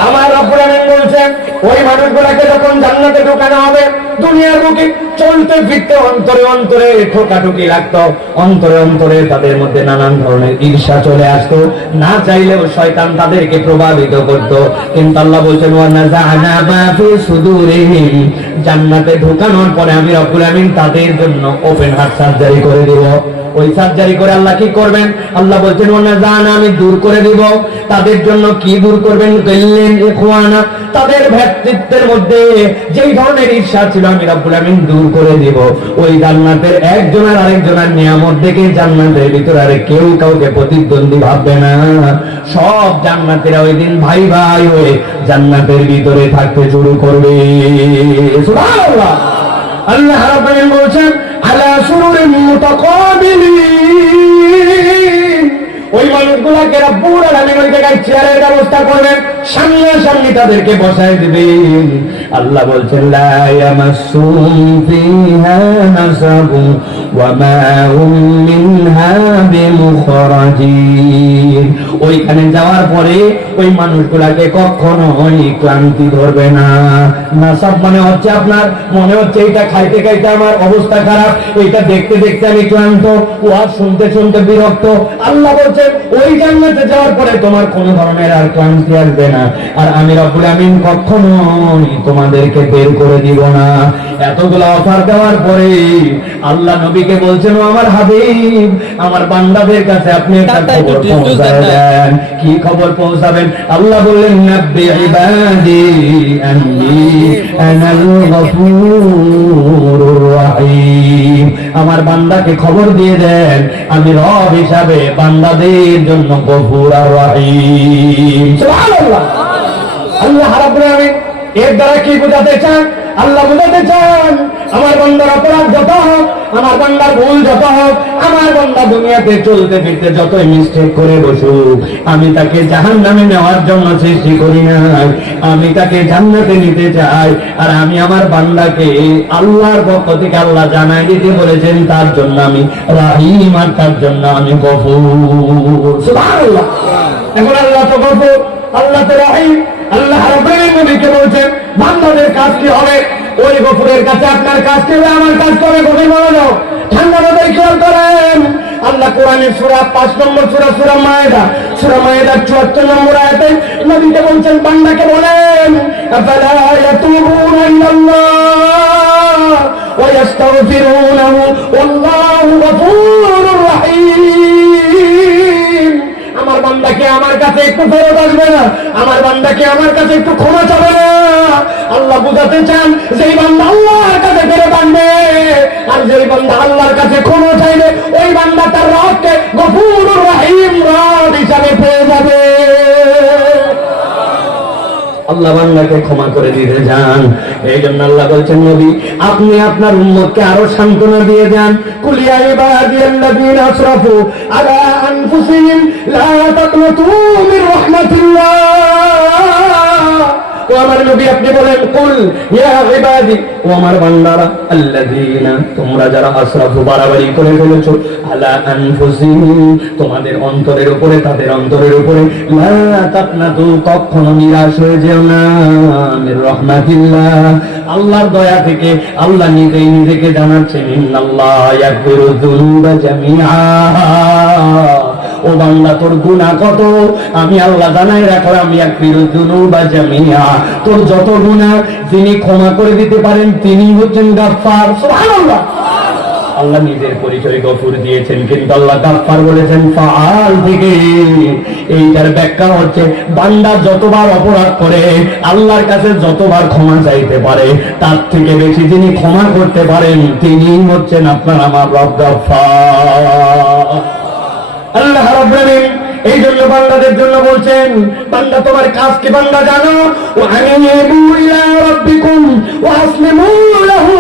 আমার রব্বুল আমিন বলছেন ওই মানুষগুলোকে যখন জান্নাতে ঢোকানো হবে, দুনিয়ার বুকে চলতে ফিরতে অন্তরে অন্তরে ঠোকাঠুকি লাগতো, অন্তরে অন্তরে তাদের মধ্যে নানান ধরনের ঈর্ষা চলে আসতো, না চাইলেও শয়তান তাদেরকে প্রভাবিত করত। কিন্তু আল্লাহ বলছেন ওয়ানাযানা মা ফি সুদুরিহিম, জান্নাতে ঢোকানোর পরে আমি রব্বুল আমিন তাদের জন্য ওপেন হার্ট সার্জারি করে দেব। ওই সার্জারি করে আল্লাহ কি করবেন? আল্লাহ বলছেন ওয়ানাযানা, আমি দূর করে দিব তাদের জন্য। কি দূর করবেন? গিল্লিন ইখওয়ানা, তাদের ভ্রাতৃত্বের মধ্যে যেই ধরনের ঈর্ষা ছিল আমি রব্বুল আমিন দূর করে দিব। ওই জান্নাতের একজনের আরেকজনের নিয়ামত দেখে জান্নাতের ভিতরে আর কেউ কাউকে প্রতিদ্বন্দ্বী ভাববে না। সব জান্নাতীরা ওই দিন ভাই ভাই হয়ে জান্নাতের ভিতরে থাকতে শুরু করবে। সুবহানাল্লাহ। আল্লাহ রাব্বুল আলামিন বলেন আলা সুরুরিন মুতাকাবিলিন। ওই মানুষগুলাকে রব্বুল আলামিন ওই জায়গায় চেয়ারের ব্যবস্থা করবেন, সামনাসামনি তাদেরকে বসায় দিবেন। আল্লাহ বলছেন লা ইয়ামাসসুহুম ফিহা নাসাবুন ওয়া মা হুম মিনহা বিমুখরাজিন। ওইখানে যাওয়ার পরে ওই মানুষগুলাকে কখনোই ক্লান্তি ধরবে না। নাসাব মানে হচ্ছে আপনার মনে হচ্ছে এটা খাইতে খাইতে আমার অবস্থা খারাপ, এটা দেখতে দেখতে আমি ক্লান্ত, ওয়াজ শুনতে শুনতে বিরক্ত। আল্লাহ বলছেন ওই জান্নাতে যাওয়ার পরে তোমার কোন ধরনের আর ক্লান্তি আসবে না, আর আমি রব্বুল আমিন কখনোই তোমাদেরকে বের করে দিব না। এতগুলো অফার দেওয়ার পরে আল্লাহ নবীকে বলছেন ও আমার হাবিব, আমার বান্দাদের কাছে আপনি একটা খবর পৌঁছায় দেন। কি খবর পৌঁছাবেন? আল্লাহ বললেন নাব্বি ইবাদি আন্নী আনাল গফুরুর রহিম। আমার বান্দাকে খবর দিয়ে দেন আমি রব হিসাবে বান্দাদের জন্য গফুর আর রহিম। সুবহানাল্লাহ। আল্লাহ রাব্বুল আমিন এর দ্বারা কি বোঝাতে চান? আল্লাহ বোঝাতে চান আমার বান্দার অপরাধ যত হোক, আমার বান্দার ভুল যত হোক, আমার বান্দা দুনিয়াতে চলতে ফিরতে যতই মিস্টেক করে বসুক, আমি তাকে জাহান্নামে নেওয়ার জন্য সৃষ্টি করি না, আমি তাকে জান্নাতে নিতে চাই। আর আমি আমার বান্দাকে আল্লাহর পক্ষ থেকে আল্লাহ জানাই দিতে বলেছেন তার জন্য আমি রহিম আর তার জন্য আমি গফুর। সুবহানাল্লাহ। এখন আল্লাহ তো গফুর, আল্লাহ তো রহিম। আল্লাহ রাব্বুল আলামিন নবীকে বলছেন বান্দাদের কাজ কি হবে? ওই গফুরের কাছে আপনার কাজ কি হবে? আমার কাজ কি হবে? গফুর বলে দাও। ঠান্ডা মাথায় খেয়াল করেন আল্লাহ কোরআনের সূরা 5 নম্বর সূরা মায়েদা 74 নম্বর আয়াতে নবীকে বলছেন বান্দাকে বলেন আফালা ইয়াতুবুনা ইলাল্লাহ ওয়া ইস্তাগফিরুনাহু ওয়াল্লাহু গফুরুর রহিম। আমার বান্দাকে আমার কাছে একটু ফেরত আসবে না? আমার বান্দাকে আমার কাছে একটু ক্ষমা চাবে না? আল্লাহ বুঝাতে চান যেই বান্দা আল্লাহর কাছে ফেরত আনবে আর যেই বান্দা আল্লাহর কাছে ক্ষমা চাইবে ওই বান্দা তার রবকে গফুরুর রহিম রব হিসাবে পেয়ে যাবে। আল্লাহ বান্দাকে ক্ষমা করে দিতে যান। এই জন্য আল্লাহ বলছেন নবী আপনি আপনার উম্মতকে আরো সান্ত্বনা দিয়ে যান। কুল ইয়া ইবাদিয়াল্লাযীনা আসরাফু আলা আনফুসিহিম লা তাকনাতু মির রাহমাতিল্লাহ। ও আমার নবী আপনি বলেন কুল ইয়া ইবাদি, ও আমার বান্দারা, আল্লাযীনা তোমরা যারা আসরাফু বাড়াবাড়ি করে ফেলেছো, আলা আনফুসিহিম তোমাদের অন্তরের উপরে, তাদের অন্তরের উপরে, লা তাকনাতু কখনো নিরাশ হয়ে যেও না মির রাহমাতিল্লাহ আল্লাহর দয়া থেকে। আল্লাহ নিজেই নিজেকে জানাচ্ছেন ইন্নাল্লাহ ইয়াগফিরু যুনুবা জামিআ। ও বান্দা তোর গুনাহ কত আমি আল্লাহ জানাই রাখলাম, ইয়াগফিরু যুনুবা জামিআ। তোর যত গুনাহ যিনি ক্ষমা করে দিতে পারেন তিনি হচ্ছেন গাফফার। সুবহানাল্লাহ। আল্লাহ নিজের পরিচয় গফুর দিয়েছেন, কিন্তু আল্লাহ গাফফার বলেছেন ফাআল থেকে। এইটার ব্যাখ্যা হচ্ছে বান্দা যতবার অপরাধ করে আল্লাহর কাছে যতবার ক্ষমা চাইতে পারে তার থেকে বেশি যিনি ক্ষমা করতে পারেন তিনি হচ্ছেন আপনার আমার রব গাফফার। আল্লাহ রাব্বুল আলামিন এই জন্য বান্দাদের জন্য বলছেন বান্দা তোমার কাজ কি বান্দা জানো? ওয়া আনিবু ইলা রাব্বিকুম ওয়া আসলিমু লাহু।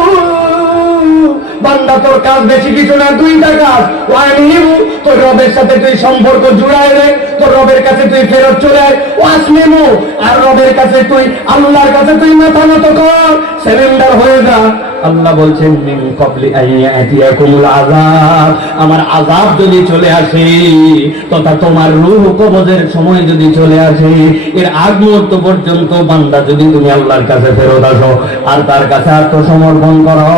বান্দা তোর কাজ বেশি কিছু না, দুইটা কাজ। ওয়া আনিবু তোর রবের সাথে তুই সম্পর্ক জুড়ায় রে, তোর রবের কাছে তুই ফেরত চলে আয়। ওয়া আসলিমু আর রবের কাছে তুই আল্লাহর কাছে তুই মাথা নত কর, সারেন্ডার হয়ে যা। আল্লাহ বলছেন মিন ক্বাবলি আন ইয়াতিয়াকুমুল আযাব, আমার আযাব যদি চলে আসে তথা তোমার রূহ কবজের সময় যদি চলে আসে এর আগ মুহূর্ত পর্যন্ত বান্দা যদি তুমি আল্লাহর কাছে ফেরত আসো আর তার কাছে আত্মসমর্পণ করো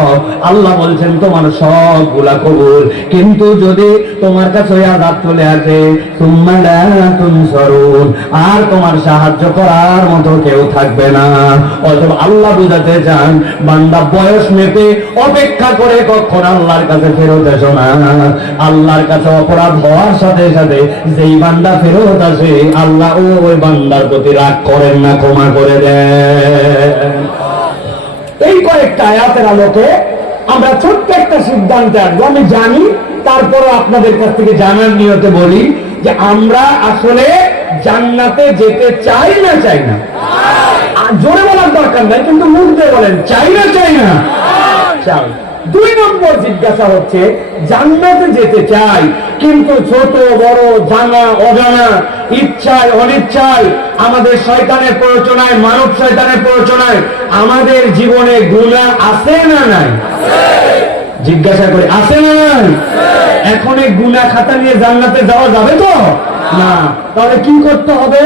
আল্লাহ বলছেন তোমার সবগুলা কবুল। কিন্তু যদি তোমার কাছে ওই আযাব চলে আসে সুম্মা লা তুনসারুন আর তোমার সাহায্য করার মতো কেউ থাকবে না। অথবা আল্লাহ বুঝাতে চান বান্দা বয়স মেপে অপেক্ষা করে কখন আল্লাহর কাছে ফেরত আসো না। আল্লাহর কাছে অপরাধ হওয়ার সাথে সাথে যেই বান্দা ফেরত আসে আল্লাহ ওই বান্দার প্রতি রাগ করেন না, ক্ষমা করে দেন। এই কয়েকটা আয়াতের আলোকে আমরা ছোট্ট একটা সিদ্ধান্তে আসবো। আমি জানি তারপরও আপনাদের কাছ থেকে জানার নিয়তে বলি যে আমরা আসলে জান্নাতে যেতে চাই না চাই না? জোরে বলার দরকার নাই, কিন্তু মুখ দিয়ে বলেন চাই না চাই না? চাই। দুই নম্বর জিজ্ঞাসা হচ্ছে, জান্নাতে যেতে চাই কিন্তু ছোট বড় জানা অজানা ইচ্ছায় অনিচ্ছায় আমাদের শয়তানের প্ররোচনায় মানব শয়তানের প্ররোচনায় আমাদের জীবনে গুনাহ আছে না নাই? জিজ্ঞাসা করে আছে না নাই? এখন এই গুনাহ খাতা নিয়ে জান্নাতে যাওয়া যাবে তো না। তাহলে কি করতে হবে?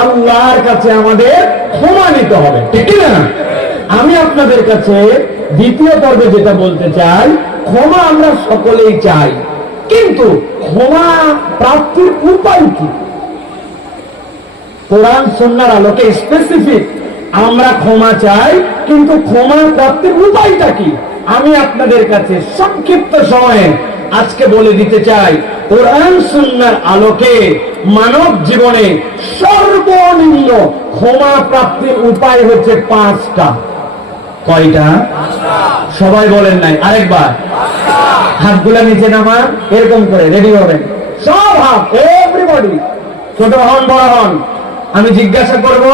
আল্লাহর কাছে আমাদের ক্ষমা নিতে হবে, ঠিক না? আমি আপনাদের কাছে দ্বিতীয় পর্বে যেটা বলতে চাই, ক্ষমা আমরা সকলেই চাই, কিন্তু ক্ষমা প্রাপ্তির উপায় কি? কোরআন সুন্নাহর আলোকে স্পেসিফিক আমরা ক্ষমা চাই, কিন্তু ক্ষমা প্রাপ্তির উপায়টা কি? আমি আপনাদের কাছে সংক্ষিপ্ত সময়ে আজকে বলে দিতে চাই। কোরআন সুন্নাহর আলোকে মানব জীবনে সর্বনিম্ন ক্ষমা প্রাপ্তির উপায় হচ্ছে 5টা। কয়টা? সবাই বলেন নাই, আরেকবার হাতগুলা নিচে নামান, এরকম করে রেডি হবেন সব হাত, এভরিবডি, ছোট হন বড় হন। আমি জিজ্ঞাসা করব,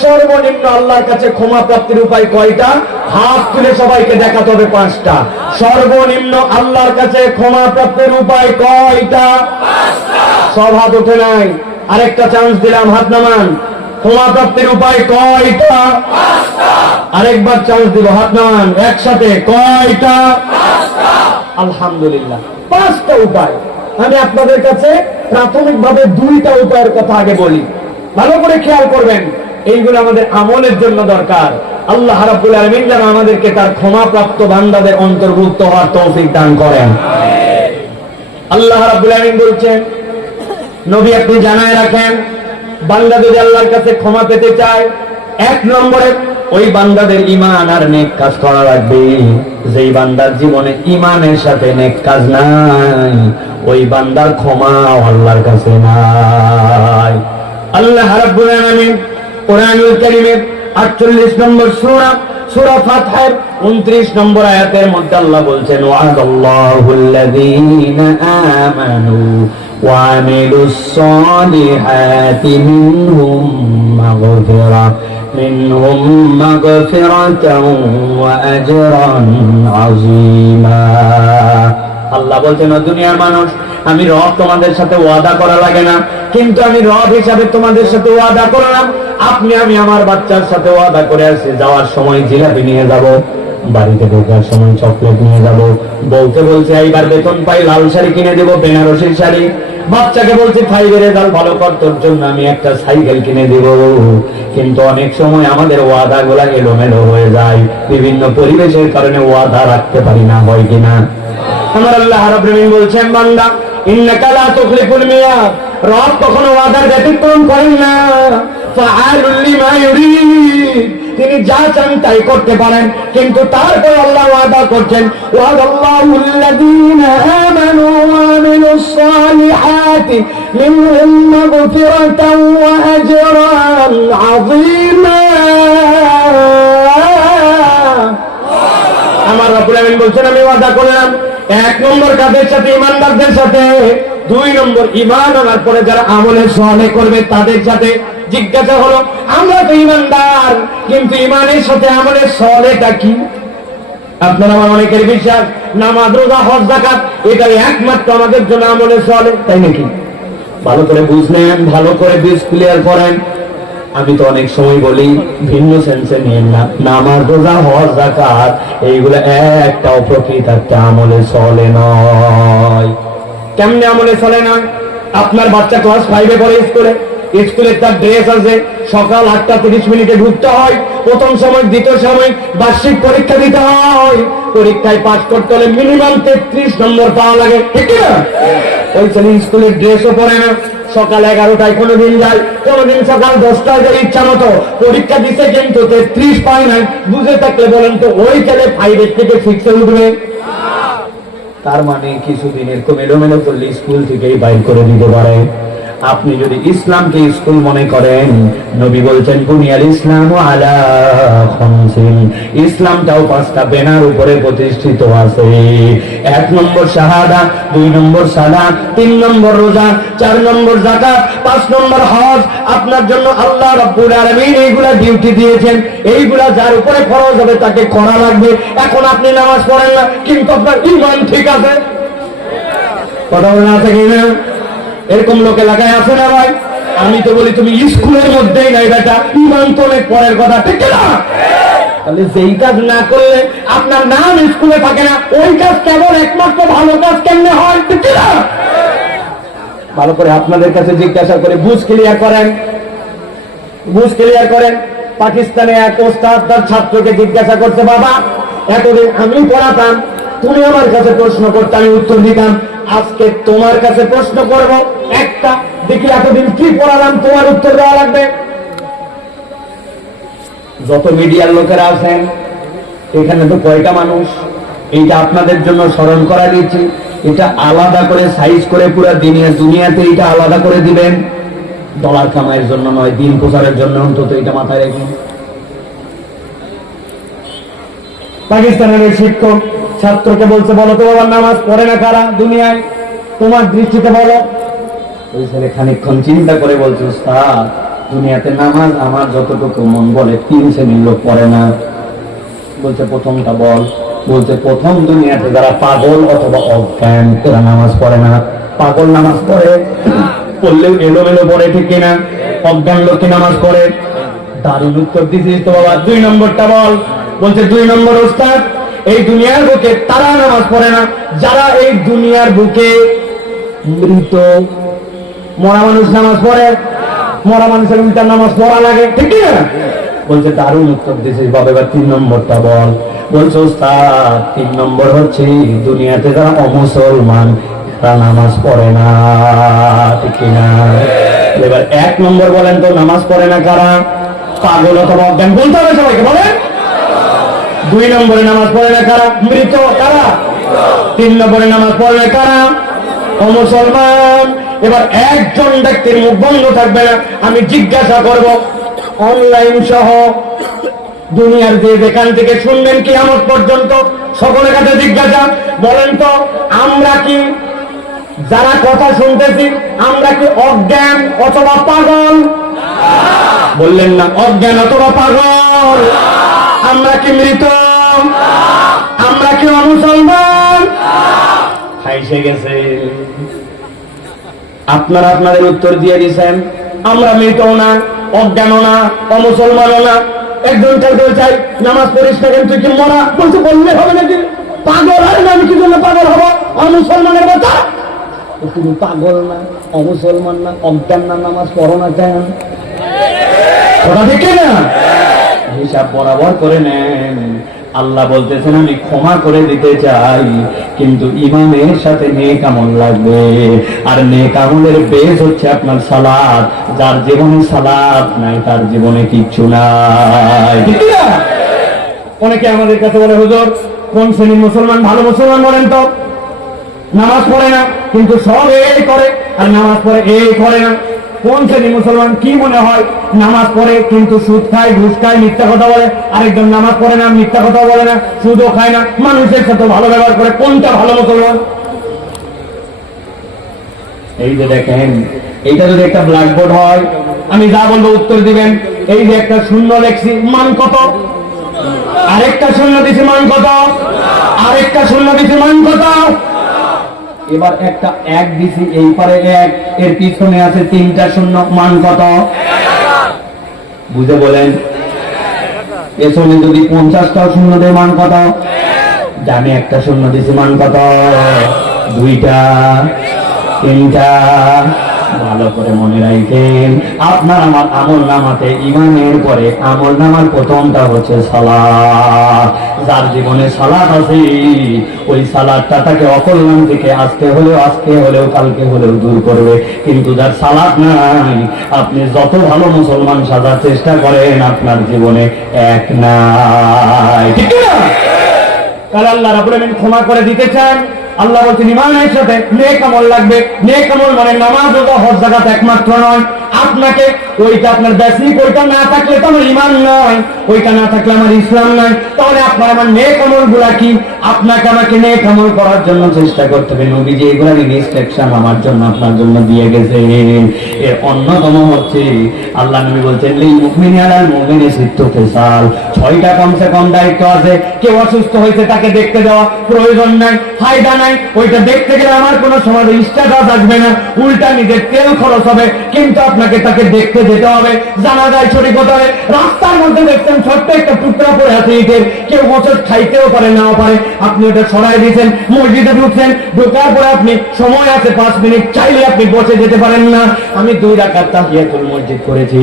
সর্বনিম্ন আল্লাহর কাছে ক্ষমা প্রাপ্তির উপায় কয়টা? হাত তুলে সবাইকে দেখাতে হবে 5টা। সর্বনিম্ন আল্লাহর কাছে ক্ষমা প্রাপ্তির উপায় কয়টা? সব হাত ওঠে নাই, আরেকটা চান্স দিলাম, হাত নামান। ক্ষমা প্রাপ্তির উপায় কয়টা? আরেকবার চান্স দিব, হাত নামান একসাথে, কয়টা? আলহামদুলিল্লাহ, 5টা উপায়। আমি আপনাদের কাছে প্রাথমিকভাবে 2টা উপায়ের কথা আগে বলি, ভালো করে খেয়াল করবেন। এইগুলো আমাদের আমলের জন্য দরকার। আল্লাহ রাব্বুল আলামিন যেন আমাদেরকে তার ক্ষমাপ্রাপ্ত বান্দাদের অন্তর্ভুক্ত হওয়ার তৌফিক দান করেন। আল্লাহ রাব্বুল আলামিন বলছেন, নবী আপনি জানায় রাখেন, বান্দা যদি আল্লাহর কাছে ক্ষমা পেতে চায়, 1 নম্বরে ওই বান্দাদের ঈমান আর নেক কাজ করা লাগবে। যেই বান্দার জীবনে ঈমানের সাথে নেক কাজ নাই, ওই বান্দার ক্ষমা আল্লাহর কাছে নাই। আল্লাহ রাব্বুল আলামিন কোরআনুল কারীমের 48 নম্বর সূরা, সূরা ফাতহার 29 নম্বর আয়াতের মধ্যে আল্লাহ বলছেন, ওয়া'দাল্লাহুল্লাযীনা আমানু ওয়া আমিলুস সালিহাতি মিনহুম মাগফিরাতাও ওয়া আজরান আযীমা। আল্লাহ বলছেন, দুনিয়ার মানুষ, আমি রব তোমাদের সাথে ওয়াদা করা লাগে না, কিন্তু আমি রব হিসাবে তোমাদের সাথে ওয়াদা করলাম। আমি আমার বাচ্চার সাথে ওয়াদা করে আসছি, যাওয়ার সময় জিলাপি নিয়ে যাব, বাড়িতে ঢোকার সময় চকলেট নিয়ে যাব, বলতে বলছে এইবার বেতন পাই লাল শাড়ি কিনে দেবো, বেনারসির শাড়ি। বাচ্চাকে বলছে 5 রেজাল্ট ভালো কর, তোর জন্য আমি একটা সাইকেল কিনে দেব। কিন্তু অনেক সময় আমাদের ওয়াদা গুলা এলোমেলো হয়ে যায়, বিভিন্ন পরিবেশের কারণে ওয়াদা রাখতে পারি না, হয় কিনা? আমার আল্লাহ রাব্বুল আলামিন বলছেন, বান্দা ইন্নাকা লা তুখলিফুল মিয়াদ, রব কখনো ওয়াদার ব্যতিক্রম করেন না। ফাআলুল লিমা ইউরিদ, তিনি যা চান তাই করতে পারেন, কিন্তু তারপর আল্লাহ ওয়াদা করছেন, ওয়াদাল্লাহুল্লাযীনা আমানু ওয়া আমিলুস সালিহাতি মিনহুম মাগফিরাতাও ওয়া আজরান আযীমা। আমার রাব্বুল আলামিন বলছেন, আমি ওয়াদা করলাম 1 নম্বর কাদের সাথে? ঈমানদারদের সাথে। 2 নম্বর ঈমান আনার পরে যারা আমলে সালেহ করবে তাদের সাথে। জিজ্ঞাসা হলো, আমরা তো ঈমানদার, কিন্তু ঈমানের সাথে আমলে সালেহটা কি? আপনারা আমার অনেকের বিশ্বাস নামাজ রোজা হজ যাকাত এটাই একমাত্র আমাদের জন্য আমলে সালেহ, তাই নাকি? ভালো করে বুঝলেন, ভালো করে বীজ ক্লিয়ার করেন। আমি তো অনেক সময় বলি, ভিন্ন সেন্সে নিয়েন না, নামাজ রোজা হজ যাকাত এইগুলো একটাও প্রকৃত একটা আমলে চলে নয়। কেমনে আমলে চলে না? আপনার বাচ্চা ক্লাস 5-এ পড়ে স্কুলে তার ড্রেস আছে, সকাল 8:30 ঢুকতে হয়, প্রথম সময় দ্বিতীয় সময় বার্ষিক পরীক্ষা দিতে হয়। পরীক্ষায় পাস করতে হলে মিনিমাম 33 নম্বর পাওয়া লাগে, ঠিক না? ওই ছেলে স্কুলের ড্রেসও পরে না, সকাল 11টায় কোনোদিন যায়, কোনোদিন সকাল 10টায় যায়, ইচ্ছা মতো পরীক্ষা দিতে, কিন্তু 33 পায় নাই। বুঝে থাকলে বলেন তো, ওই ছেলে 5 থেকে 6-এ উঠবে? তার মানে কিছুদিন এরকম এলোমেলো করলে স্কুল থেকেই বাইর করে দিতে পারে। আপনি যদি ইসলামকে স্কুল মনে করেন, নবী বলছেন বুনিয়াল ইসলাম আলা খামসিন, ইসলামটাও 5টা বেনার উপরে প্রতিষ্ঠিত আছে। 1 নম্বর শাহাদা, 2 নম্বর সালাত, 3 নম্বর রোজা, 4 নম্বর যাকাত, 5 নম্বর হজ। আপনার জন্য আল্লাহ রাব্বুল আলামিন এইগুলা ডিউটি দিয়েছেন, এইগুলা যার উপরে ফরজ হবে তাকে করা লাগবে। এখন আপনি নামাজ পড়েন না, কিন্তু আপনার ঈমান ঠিক আছে, কথা বলেন আছে কিনা? এরকম লোক এলাকায় আছে না ভাই? আমি তো বলি তুমি স্কুলের মধ্যেই নাই বেটা, ঈমান তো অনেক পরের কথা, ঠিক না? তাহলে যেই কাজ না করলে আপনার নাম স্কুলে থাকে না, ওই কাজ কেবল একমাত্র ভালো কাজ কেমনে হয়, ঠিক না? ভালো করে আপনাদের কাছে জিজ্ঞাসা করে বুঝ ক্লিয়ার করেন, বুঝ ক্লিয়ার করেন। পাকিস্তানে এক ওস্তাদ তার ছাত্রকে জিজ্ঞাসা করছে, বাবা এতদিন আমি পড়াতাম, তুমি আমার কাছে প্রশ্ন করতে, আমি উত্তর দিতাম, আজকে তোমার কাছে প্রশ্ন করব একটা, দেখি এতদিন কি পড়ালাম, তোমার উত্তর দেওয়া লাগবে। যত মিডিয়ার লোকেরা আছেন এখানে তো কয়টা মানুষ, এইটা আপনাদের জন্য স্মরণ করা দিচ্ছি, এটা আলাদা করে সাইজ করে পুরো দুনিয়াতে এটা আলাদা করে দিবেন, ডলার কামাইয়ের জন্য নয়, দিন প্রচারের জন্য, অন্তত এটা মাথায় রেখে। পাকিস্তানের এই শিক্ষক ছাত্রকে বলছে, বলো তো বাবা নামাজ পড়ে না কারা দুনিয়ায়, তোমার দৃষ্টিতে বলো। ওই ছেলে খানিকক্ষণ চিন্তা করে বলছে, উস্তাদ দুনিয়াতে নামাজ আমার যতটুকু মন বলে 3 শ্রেণীর লোক পড়ে না। বলছে প্রথমটা বল। বলছে প্রথম দুনিয়াতে যারা পাগল অথবা অজ্ঞান এরা নামাজ পড়ে না। পাগল নামাজ পড়ে, পড়লেও এলোমেলো পড়ে, ঠিক কিনা? অজ্ঞান লোককে নামাজ পড়ে। দারুণ উত্তর দিছিস তো বাবা, 2 নম্বরটা বল। বলছে 2 নম্বর উস্তাদ, এই দুনিয়ার বুকে তারা নামাজ পড়ে না যারা এই দুনিয়ার বুকে মৃত। মরা মানুষ নামাজ পড়ে? মরা মানুষের উল্টা নামাজ পড়া লাগে, ঠিক না? বলছে দারুণ উত্তর দিছিস বাবা, এবার 3 নম্বরটা বল। বলছে ওস্তাদ 3 নম্বর হচ্ছে দুনিয়াতে যারা অমুসলমান তারা নামাজ পড়ে না, ঠিক না? এবার 1 নম্বর বলেন তো, নামাজ পড়ে না কারা? পাগল অথবা অজ্ঞান, বলতে হবে সবাইকে, বলেন। 2 নম্বরে নামাজ পড়ে না কারা? মৃত। কারা? 3 নম্বরে নামাজ পড়ে না কারা? অমুসলমান। এবার একজন ব্যক্তির মুখ বন্ধ থাকবে না, আমি জিজ্ঞাসা করব অনলাইন সহ দুনিয়ার যে যেখান থেকে শুনবেন কিয়ামত পর্যন্ত সকলের কাছে জিজ্ঞাসা, বলেন তো আমরা কি যারা কথা শুনতেছি আমরা কি অজ্ঞান অথবা পাগল? বললেন না, অজ্ঞান অথবা পাগল। আমরা কি মৃত? আমরা কি অমুসলমান? খাইছে গেছে। আপনারা আপনাদের উত্তর দিয়ে দিয়েছেন, আমরা মৃতও না, অজ্ঞানও না, অমুসলমানও না। একজন কাউকে চাই নামাজ পড়িস না, কিন্তু কি মরা? বলছে বললে হবে নাকি? পাগল। আর না, আমি কি জন্য পাগল হবো? অমুসলমানের কথা। তুমি পাগল না, অমুসলমান না, অজ্ঞান না, নামাজ পড়ো না কেন? কথা ঠিক না? হিসাব বরাবর করে নেন। আল্লাহ বলতেছেন আমি ক্ষমা করে দিতে চাই, কিন্তু ইমানের সাথে নেক আমল লাগবে। আর নেক আমলের বেস হচ্ছে আপনার সালাত। যার জীবনে সালাত নাই তার জীবনে কিচ্ছু নাই, ঠিক না? অনেকে আমাদের কাছে বলে, হুজুর কোন শ্রেণীর মুসলমান ভালো মুসলমান বলেন তো? নামাজ পড়ে না কিন্তু সব এই করে, আর নামাজ পড়ে এই করে না। কোন শ্রেণীর মুসলমান? কি মনে হয় নামাজ পড়ে কিন্তু সুদ খায়, ঘুষ খায়, মিথ্যা কথা বলে? আরেকজন নামাজ পড়ে না, মিথ্যা কথা বলে না, সুদও খায় না, মানুষের সাথে ভালো ব্যবহার করে। কোনটা ভালো মুসলমান? এই যে দেখেন, এইটা যদি একটা ব্ল্যাকবোর্ড হয়, আমি যা বলবো উত্তর দিবেন। এই যে একটা শূন্য লেখছি, মান কত? আরেকটা শূন্য দিছি, মান কত? আরেকটা শূন্য দিছি, মান কত? এবার একটা 1 দিছি, এই পারে 1, এর পিছনে আছে 3টা শূন্য, মান কত? বুঝে বলেন। পেছনে যদি 50টাও শূন্য দেয়, মান কত? জানি একটা শূন্য দিছি, মান কত? 2টা, 3টা। ভালো করে মনে রাখেন, আপনার আমার আমল নামাতে ইমানের পরে আমল নামার প্রথমটা হচ্ছে সালাত। যার জীবনে সালাত আছে ওই সালাতটা তাকে অকল্যাণ থেকে আজকে হলেও কালকে হলেও দূর করবে। কিন্তু যার সালাত নাই, আপনি যত ভালো মুসলমান সাজার চেষ্টা করেন আপনার জীবনে এক নাই, ঠিক না? কাল আল্লাহ রাব্বুল আলামিন ক্ষমা করে দিতে চান, আল্লাহ বলছেন ইমানের সাথে নেক আমল লাগবে। নেক আমল মানে নামাজ রোজা হজ যাকাত একমাত্র নয়, আপনাকে ওইটা আপনার বেসিক ওইটা না থাকলে তো আমার ইমান নয়, ওইটা না থাকলে আমার ইসলাম নয়। তাহলে আপনার আমার নেক আমল গুলা কি? আপনাকে আমাকে নেক আমল করার জন্য চেষ্টা করতে হবে। নবীজি এগুলা ইনস্ট্রাকশন আমার জন্য আপনার জন্য দিয়ে গেছে। এর অন্যতম হচ্ছে আল্লাহ নবী বলছেন লিল মুমিনি আলাল মুমিনি সিত্তু ফিসাল, 6টা কমসে কম দায়িত্ব আছে। কেউ অসুস্থ হয়েছে তাকে দেখতে যাওয়া প্রয়োজন নাই, ফায়দা নাই। ওইটা দেখতে গেলে আমার কোনো সমাজে স্ট্যাটাস আসবে না, উল্টা নিজের তেল খরচ হবে। কিন্তু আপনাকে তাকে দেখতে যেতে হবে, জানা যায় শরীক হতে হবে। রাস্তার মধ্যে দেখছেন ছোট্ট একটা টুকরা পড়ে আছে ইটের, কেউ বছর খাইতেও পারে নাও পারে, আপনি ওটা সরাই দিয়েছেন, মসজিদে ঢুকছেন, ঢোকার পরে আপনি সময় আছে 5 মিনিট, চাইলে আপনি বসে যেতে পারেন না। আমি 2 রাকাত তাহিয়াতুল মসজিদ করেছি,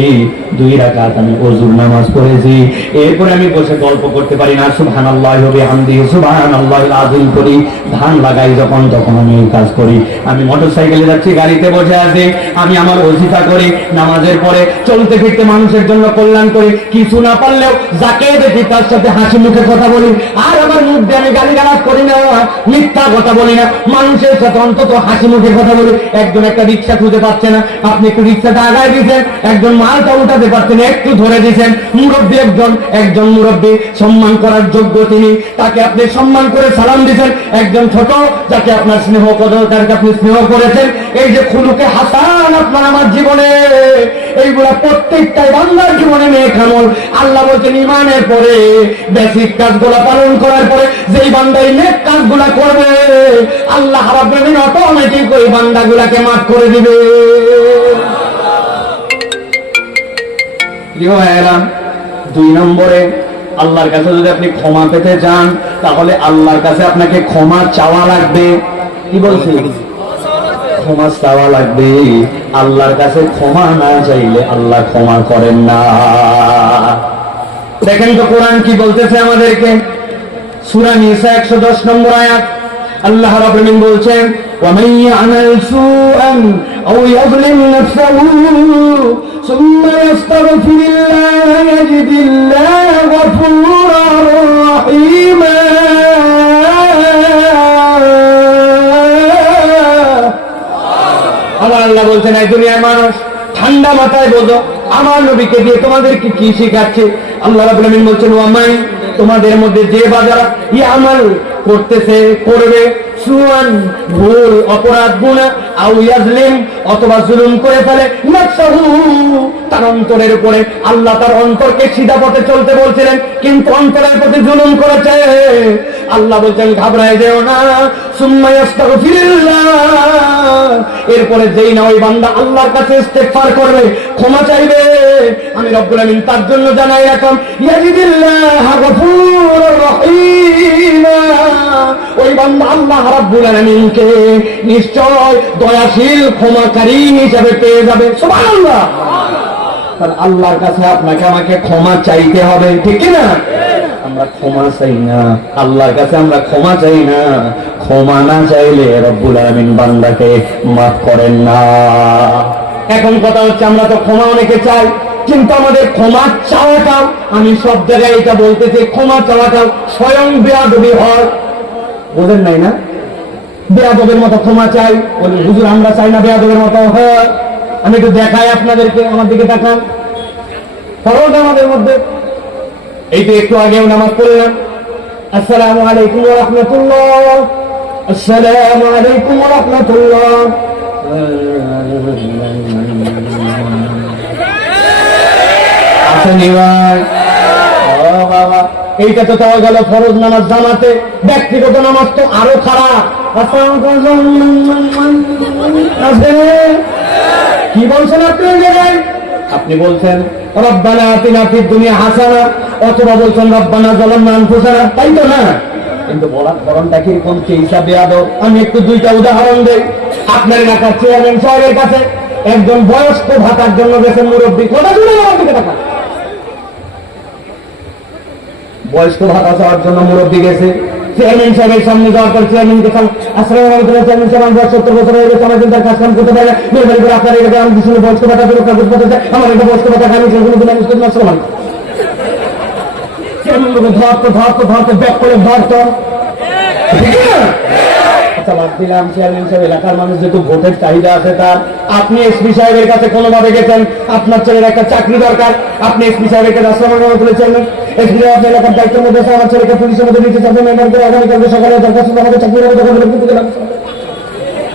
2 রাকাত আমি ওযুর নামাজ পড়েছি, এরপরে আমি বসে গল্প করতে পারি না। সুবহানাল্লাহি ওয়া বিহামদিহি সুবহানাল্লাহিল আযীম করি। ধান লাগাই যখন তখন আমি এই কাজ করি। আমি মোটরসাইকেলে যাচ্ছি, গাড়িতে বসে আছি, আমি আমার ওজিফা করি। নামাজের পরে চলতে ফিরতে মানুষের জন্য কল্যাণ করি। কিছু না পারলেও যাকে দেখি তার সাথে হাসি মুখে কথা বলি। আর আমার মুখ দিয়ে আমি গালিগালাজ করি না, মিথ্যা কথা বলি না, মানুষের সাথে অন্তত হাসি মুখে কথা বলি। একজন একটা রিক্সা খুঁজে পাচ্ছে না, আপনি একটু রিক্সাটা আগায় দিয়েছেন। একজন মালটা উঠাতে পারছেন, একটু ধরে দিয়েছেন। মুরব্বী একজন মুরব্বী সম্মান করার যোগ্য, তিনি তাকে আপনি সম্মান করে সালাম দিয়েছেন। একজন ছোট যাকে আপনার স্নেহ কদর, তাকে আপনি স্নেহ করেছেন। এই যে খুলুকে হাসান আপনার আমার জীবনে, এইগুলা প্রত্যেকটাই বান্দার জীবনে নেক আমল। আল্লাহ বলছেন ইমানের পরে বেসিক কাজগুলা পালন করার পরে যেই বান্দা এই নেক কাজগুলা করবে, আল্লাহ রাব্বুল আলামিন অটোমেটিক ওই বান্দাগুলাকে মাফ করে দিবে। 2 নম্বরে আল্লাহর কাছে যদি আপনি ক্ষমা পেতে চান, তাহলে আল্লাহর কাছে আপনাকে ক্ষমা চাওয়া লাগবে। কি বলছি? ক্ষমা চাওয়া লাগবে। আল্লাহর কাছে ক্ষমা না চাইলে আল্লাহ ক্ষমা করেন না। দেখেন তো কোরআন কি বলতেছে আমাদেরকে। সূরা নিসা 110 নম্বর আয়াত, আল্লাহ রাব্বুল আলামিন বলছেন وَمَن يَعْمَلْ سُوءًا أَوْ يَظْلِمْ نَفْسَهُ ثُمَّ يَسْتَغْفِرِ اللَّهَ يَجِدِ اللَّهَ غَفُورًا رَّحِيمًا। আল্লাহ বলছেন এই দুনিয়ার মানুষ ঠান্ডা মাথায় বোঝো, আমার নবীকে দিয়ে তোমাদেরকে কি শিখাচ্ছে। আল্লাহ রাব্বুল আলামিন বলছেন ওয়ামাই, তোমাদের মধ্যে যে বাজারা ইয়ামাল করতেছে করবে, সুয়ান ভুল অপরাধ গুনাহ, আও ইয়াজলিম অথবা জুলুম করে ফেলে, নাফসাহু তার অন্তরের উপরে। আল্লাহ তার অন্তরকে সিধা পথে চলতে বলছিলেন, কিন্তু অন্তরের প্রতি জুলুম করেছে। আল্লাহ বলছেন ঘাবড়ায় যেও না, সুম্মা ইস্তাগফিরুল্লাহ, এরপরে যেই না ওই বান্দা আল্লাহর কাছে ইস্তেগফার করবে, ক্ষমা চাইবে, আমি রব্বুল আমিন তার জন্য জানাই রাখলাম ইয়াজিদিল্লাহ গফুরুর রহিম, ওই বান্দা আল্লাহ রাব্বুল আমিনকে নিশ্চয় দয়াশীল ক্ষমাকারী হিসেবে পেয়ে যাবে। সুবহানাল্লাহ। তাহলে আল্লাহর কাছে আপনাকে আমাকে ক্ষমা চাইতে হবে, ঠিক না? আমরা ক্ষমা চাই না, আল্লাহর কাছে আমরা ক্ষমা চাই না। ক্ষমা না চাইলে রব্বুল আমিন বান্দাকে মাফ করেন না। এখন কথা হচ্ছে আমরা তো ক্ষমা অনেকে চাই, কিন্তু আমাদের ক্ষমা চাওয়াটাও, আমি সব জায়গায় এটা বলতেছি, ক্ষমা চাওয়াটাও স্বয়ং বেয়াদবি হয়। বোঝেন নাই না? বেয়াদবের মতো ক্ষমা চাই বলে হুজুর আমরা চাই না বেয়াদবের মতো হয়। আমি একটু দেখাই আপনাদেরকে, আমার দিকে তাকান। ফরজ আমাদের মধ্যে এই তো একটু আগেও নামাজ পড়লাম, আসসালামু আলাইকুম ওয়া রাহমাতুল্লাহ, আসসালামু আলাইকুম ওয়া রাহমাতুল্লাহ। আসেনি ভাই? ও বাবা, এইটা তো তাও গেল ফরজ নামাজ জামাতে। ব্যক্তিগত নামাজ তো আরো খারাপ। কি বলছেন আপনি ওই জায়গায়? আপনি বলছেন রব্বানা আতিনা ফিদ দুনিয়া হাসানা, অথবা বলছেন রব্বানা যালামনা আনফুসানা, তাই তো না? কিন্তু বলার ধরনটা কিরকম, সেই হিসাবে আদব। আমি একটু 2টা উদাহরণ দেই। আপনার এলাকার চেয়ারম্যান সাহেবের কাছে একজন বয়স্ক ভাতার জন্য গেছেন মুরব্বী, কথা শুনে আমার দিকে টাকা, বয়স্ক ভাতা চাওয়ার জন্য মুরব্বী গেছে। চেয়ারম্যান সাহেবের সামনে যাওয়ার পর চেয়ারম্যানকে আসসালামু আলাইকুম, চেয়ারম্যান সাহেব আমার 70 বছর হয়ে গেছে, আমার কিন্তু কাজ কাম করতে পারে না, মেহরবানি করে আপনার এলাকায় আমি কিছু বয়স্ক ভাতা দেবো, কাগজ পাতা চাই, আমার একটা বয়স্ক ভাতা খাই, সেগুলো দিন আমি করতে আসসালাম চেয়ারম্যান ধরতো ব্যাক করে ধরতো, ঠিক না? আচ্ছা বাদ দিলাম, চেয়ারম্যান সাহেব এলাকার মানুষ যেহেতু ভোটের চাহিদা আছে তার, আপনি এসপি সাহেবের কাছে কোনোভাবে গেছেন, আপনার ছেলের একটা চাকরি দরকার, আপনি এসপি সাহেবের কাছে আসলাম তুলেছেন, এসপি সাহেব আপনার এলাকার দায়িত্বের মধ্যে আমার ছেলেকে পুলিশের মধ্যে নিতে চাচ্ছেন, মেম্বার করে আগামীকালকে সকালে দরকার ছিল আমাদের চাকরির মধ্যে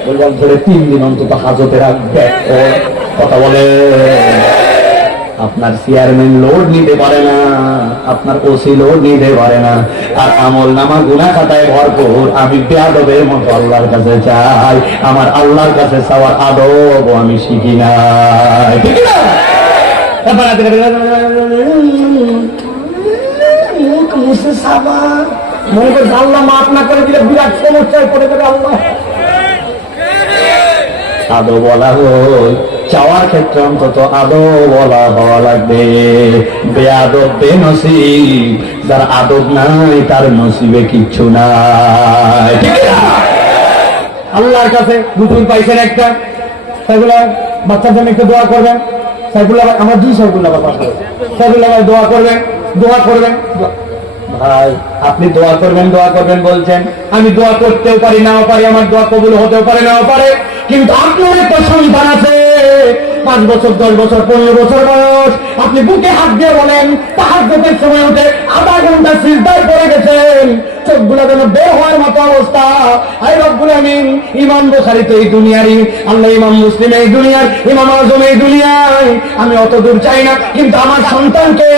বললাম ধরে 3 দিন অন্তত হাজতে রাখবে। কথা বলে আপনার চেয়ারম্যান লোড নিতে পারে না, আপনার ওসি লোড নিতে পারে না, আর আমল নামা গুনাহ খাতায় ভরপুর। আমি বেয়াদবের মতো আল্লাহর কাছে চাই, আমার আল্লাহর কাছে চাওয়ার আদব আমি শিখি নাই, ঠিক না? মনে করে আল্লাহ মাফ না করে দিলে বিরাট সমস্যায় পড়ে যাবে আল্লাহ। আদো বলা হয় চাওয়ার ক্ষেত্রে অন্তত আদো বলা হওয়া লাগবে। বেআদব বেনসিব, যার আদব নাই তার নসিবে কিচ্ছু নাই, ঠিক না? আল্লাহর কাছে দুপুর পাইছেন একটা, সেগুলা বাচ্চার জন্য একটু দোয়া করবেন। সাইফুল্লাহ ভাই, আমার 2 সাইফুল্লাহ ভাই পাশে, সাইফুল্লাহ ভাই দোয়া করবেন, দোয়া করবেন। ভাই আপনি দোয়া করবেন বলছেন, আমি দোয়া করতেও পারি নাও পারি, আমার দোয়া কবুল হতেও পারে নাও পারে, কিন্তু আপনার একটা সন্তান আছে 5 বছর 10 বছর 15 বছর বয়স, আপনি বুকে হাত দিয়ে বলেন তাহাজ্জুদের সময় উঠে আধা ঘন্টা সিজদায় পড়ে গেছেন, চোখগুলো যেন বের হওয়ার মতো অবস্থা। আই রব্বুল আমিন, ইমাম বুখারী তো এই দুনিয়ারই, আল্লাহ ইমাম মুসলিম এই দুনিয়ার, ইমাম আযম এই দুনিয়ায়, আমি অত দূর চাই না, কিন্তু আমার সন্তানকে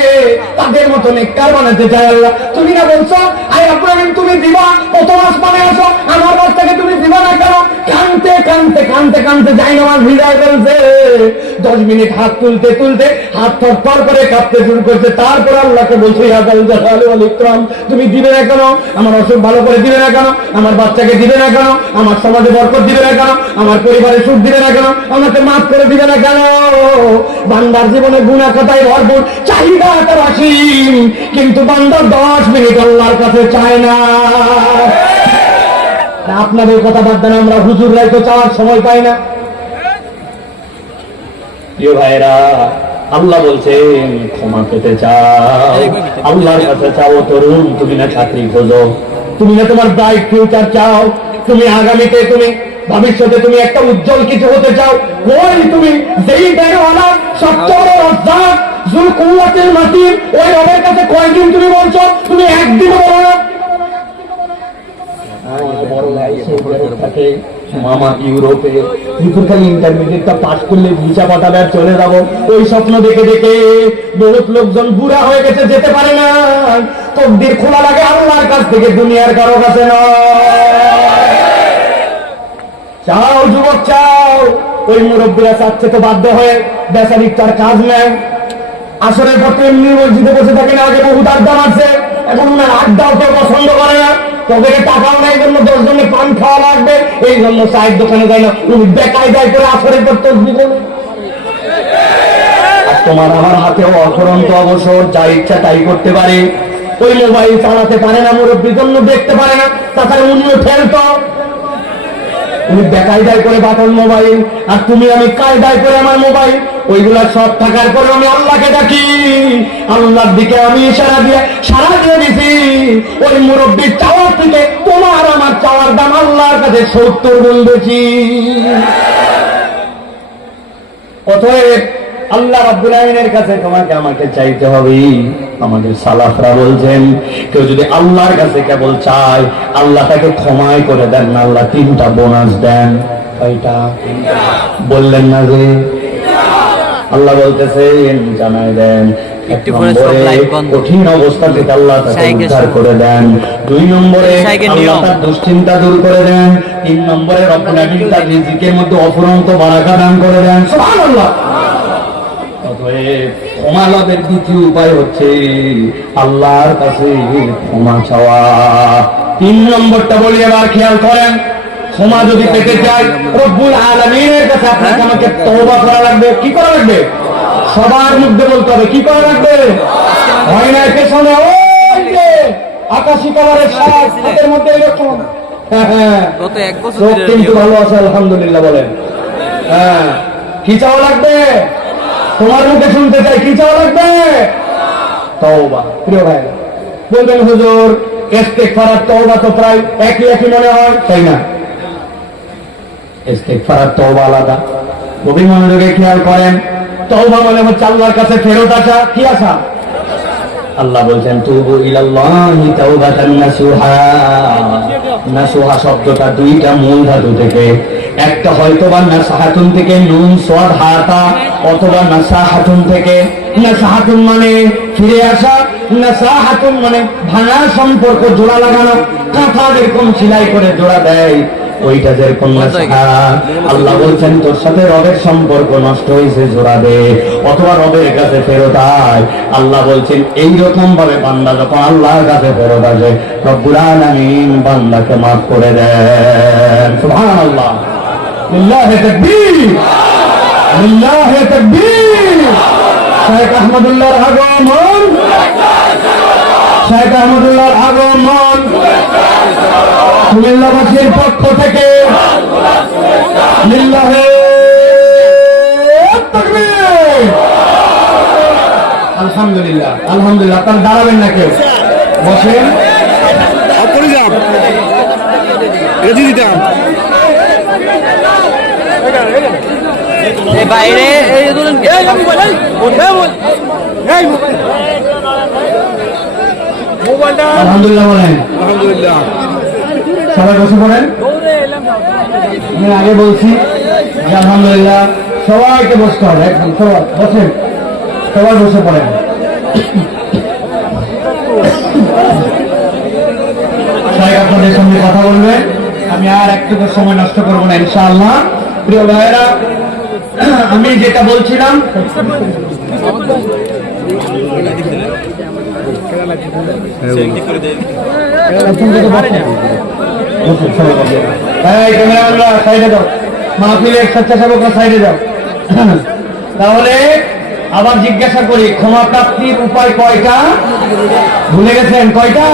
তাদের মতো নেককার বানাতে চাই আল্লাহ। তুমি না বলছো আই রব্বুল আমিন তুমি দিবা, প্রথম আসমানে আসো, আমার বাচ্চাকে তুমি দিবা না কেন? কানতে কানতে কানতে কানতে যাই নামাজ ভিড়ায় ফেলছে, 10 মিনিট হাত তুলতে তুলতে হাত থরথর করে কাঁপতে শুরু করছে। তারপর আল্লাহকে বলছে ইয়া যাল জালালি ওয়াল ইকরাম, তুমি দিবে না কেন? আমার অসুখ ভালো করে দিবে না কেন? আমার বাচ্চাকে দিবে না কেন? আমার সমাজে বরকত দিবে না কেন? আমার পরিবারে সুখ দিবে না কেন? আমাকে মাফ করে দিবে না কেন? বান্দার জীবনে গুনাহ খাতায় ভরপুর, চাহিদা তার অসীম, কিন্তু বান্দা 10 মিনিট আল্লাহর কাছে চায় না। আপনাদের কথা বাদ দেন, আমরা হুজুররাই তো চাওয়ার সময় পাই না। প্রিয় ভাইরা, আল্লাহ বলছেন ক্ষমা পেতে চাও, আল্লাহর কাছে চাও। তরুণ, তুমি না চাকরি খোঁজো, তুমি না তোমার ব্রাইট ফিউচার চাও, তুমি আগামীতে, তুমি ভবিষ্যতে তুমি একটা উজ্জ্বল কিছু হতে চাও, ওই তুমি যেই বেরোয়ালা সবচেয়ে রাজ্জাক যুল কুওয়াতিল মাতিন, ওই রবের কাছে কয়দিন তুমি বলছো? তুমি একদিন বলো না। মামা ইউরোপে খালি ইন্টারমিডিয়েটটা পাস করলে ভিসা পাঠাবে আর চলে যাবো, ওই স্বপ্ন দেখে দেখে বহুত লোকজন বুড়া হয়ে গেছে, যেতে পারে না। তকদির খোলা লাগে আল্লাহর কাছ থেকে, দুনিয়ার কারো কাছে নয়। চাও যুবক চাও, ওই মুরব্বীরা চাচ্ছে তো বাধ্য হয়ে, বেচারির তার কাজ নেই, আসরের পর এমনি মসজিদে বসে থাকে না, আগে বহুত আড্ডা মারছে, এখন ওনার আড্ডাও কেউ পছন্দ করে না, তবে টাকাও নেই, জন্য 10 জনে পান খাওয়া লাগবে, এই জন্য চায়ের দোকানে যায় না, উনি বেকায়দায় করে আসরের পর তসবিহ বলে। তোমার আমার হাতেও অফুরন্ত অবসর, যা ইচ্ছা তাই করতে পারে। ওই মোবাইল চালাতে পারে না, মুরব্বীর জন্য দেখতে পারে না, তাছাড়া উনিও ফেলতো, উনি বেকায়দায় করে বাটন মোবাইল, আর তুমি আমি কায়দায় করে আমার মোবাইল। ওইগুলা সব থাকার পরে আমি আল্লাহকে ডাকি, আল্লাহর দিকে আমি সারা দিয়ে দিছি। ওই মুরব্বীর চাওয়ার থেকে তোমার আমার চাওয়ার দাম আল্লাহর কাছে 70 গুণ বেশি। অতএব আল্লাহ রাব্বুল আমিনের কাছে তোমাকে আমাকে চাইতে হবে। আমাদের সালাফরা বলছেন, কেউ যদি আল্লাহর কাছে কেবল চায়, আল্লাহ তাকে ক্ষমাই করে দেন না, আল্লাহ 3টা বোনাস দেন। কয়টা বললেন না যে? আল্লাহ বলতেছেন জানাই দেন, 1 নম্বরে কঠিন অবস্থা থেকে আল্লাহ তাকে উদ্ধার করে দেন, 2 নম্বরে আল্লাহ তার দুশ্চিন্তা দূর করে দেন, 3 নম্বরে রব্বুল আমিন তার রিজিকের মধ্যে অফুরন্ত বারাকা দান করে দেন। সুবহানাল্লাহ। ক্ষমা লাভের দ্বিতীয় উপায় হচ্ছে আল্লাহর কাছে ক্ষমা চাওয়া। 3 নম্বরটা বলি, এবার খেয়াল করেন, ক্ষমা যদি পেতে চাই রব্বুল আলামিনের কাছে আপনাকে আমাকে তওবা করা লাগবে। কি করা লাগবে? সবার মধ্যে বলতে হবে, কি করা লাগবে? হয় না পেছনে ওই যে আকাশী কালারের শার্ট, হাতের মধ্যে এরকম, হ্যাঁ গত 1 বছর কিন্তু ভালো আছে আলহামদুলিল্লাহ, বলেন হ্যাঁ। কি চাওয়া লাগবে? তোমার মুখে শুনতে চাই, কি চাওয়া লাগবে? তওবা। প্রিয় ভাই বলবেন হুজুর ইস্তেগফার আর তওবা তো প্রায় একই একই মনে হয়, তাই না? ইস্তিগফার আর তওবা আলাদা। গভীর মনোযোগে খেয়াল করেন, তওবা মানে হচ্ছে আল্লাহর কাছে ফেরত আসা। কি আসা? আল্লাহ বলছেন তুবু ইলাল্লাহি তাওবাতান নাসুহা। নাসুহা শব্দটা দুইটা মূল ধাতু থেকে, একটা হয়তোবা নাসাহাতুন থেকে নুন সাদ হাতা, অথবা নাসাহাতুন থেকে। নাসাহাতুন মানে ফিরে আসা, নাসাহাতুন মানে ভাঙা সম্পর্ক জোড়া লাগানো, কাঁথা যেরকম সেলাই করে জোড়া দেয় ওইটা যেরকম নাসাহা। আল্লাহ বলছেন তোর সাথে রবের সম্পর্ক নষ্ট হয়েছে, জোড়া দে, অথবা রবের কাছে ফেরত আয়। আল্লাহ বলছেন এইরকম ভাবে বান্দা যখন আল্লাহর কাছে ফেরত আসে, রব্বুল আলামিন বান্দাকে মাফ করে দেন। সুবহানাল্লাহ, লিল্লাহি তাকবীর, লিল্লাহি তাকবীর। শেখ আহমদুল্লাহর আগমন, শেখ আহমদুল্লাহর আগমন কুমিল্লাবাসীর পক্ষ থেকে লিল্লাহি তাকবীর। আলহামদুলিল্লাহ, আলহামদুলিল্লাহ। আপনারা দাঁড়াবেন না, কেউ বসেন। বাইরে আলহামদুলিল্লাহ বলেন। আলহামদুলিল্লাহ। সবাই বসে পড়েন। আমি আগে বলছি যে আলহামদুলিল্লাহ সবাইকে বসতে হবে, একদম সবাই বসেন, সবাই বসে পড়েন। সবাই আপনাদের সঙ্গে কথা বলবেন, আমি আর একটুকু সময় নষ্ট করবো না ইনশাআল্লাহ। প্রিয় ভাইয়েরা, আমি যেটা বলছিলাম, মাহফিলের স্বেচ্ছাসেবকরা সাইডে যাও। তাহলে আবার জিজ্ঞাসা করি, ক্ষমা প্রাপ্তির উপায় কয়টা? ভুলে গেছেন কয়টা?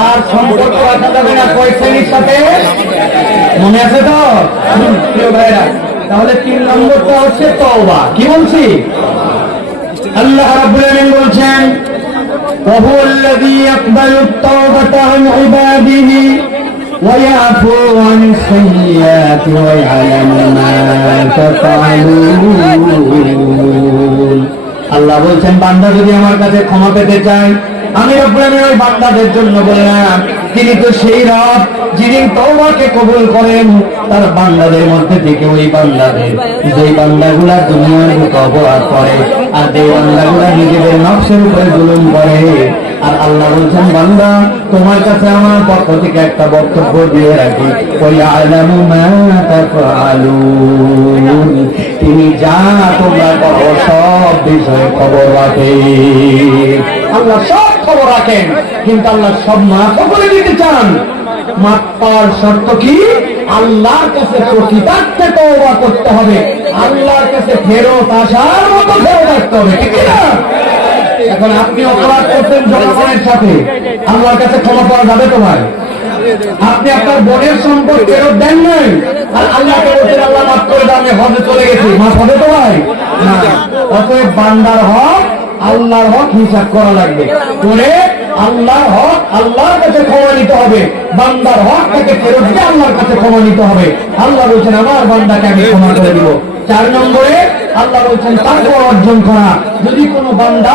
আর সম্পর্ক রাখা যাবে না কয় শ্রেণীর সাথে? মনে আছে তো প্রিয় ভাইরা? তাহলে 3 নম্বরটা হচ্ছে তওবা। কি বলছি? আল্লাহ রাব্বুল আলামিন বলছেন وهو الذي يقبل التوبة عن عباده ويعفو عن السيئات ويعلم ما تفعلون। আল্লাহ বলছেন বান্দা যদি আমার কাছে ক্ষমা পেতে চায়, আমি রব্বুল আলামিন ওই বান্দাদের জন্য বললাম তিনি তো সেই রব যিনি তওবাকে কবুল করেন তার বান্দাদের মধ্যে থেকে। ওই বান্দাদের, যেই বান্দাগুলা দুনিয়ার বুকে অপরাধ করে আর যে বান্দাগুলা নিজেদের নফসের উপরে জুলুম করে। আর আল্লাহ বলছেন বান্দা তোমার কাছে আমার পক্ষ থেকে একটা বক্তব্য দিয়ে রাখি, ওই আলামু মা তাফআলুন, তিনি যা তোমরা করো সব বিষয়ে খবর রাখেন। আল্লাহ সব খবর রাখেন, কিন্তু আল্লাহ সব মাফ করে দিতে চান। মাফ পাওয়ার শর্ত কি? আল্লাহর কাছে প্রকৃতার্থে তওবা করতে হবে, আল্লাহর কাছে ফেরত আসার মতো ফেরত আসতে হবে, ঠিক না? এখন আপনি অপরাধ করছেন জনগণের সাথে, আল্লাহর কাছে ক্ষমা পাওয়া যাবে তোমার? আপনি আপনার বোনের সম্পদ ফেরত দেন নাই, আর আল্লাহকে বলছেন আল্লাহ মাফ করে দাও, আমি হজে চলে গেছি, মাফ হবে তো ভাই? না। অতএব বান্দার হক আল্লাহর হক হিসাব করা লাগবে, করে আল্লাহর হক আল্লাহর কাছে ক্ষমা নিতে হবে, বান্দার হক তাকে ফেরত দিয়ে আল্লাহর কাছে ক্ষমা নিতে হবে। আল্লাহ বলছেন আমার বান্দাকে আমি ক্ষমা করে দিব। 4 নম্বরে আল্লাহ বলছেন তাকওয়া অর্জন করা। যদি কোনো বান্দা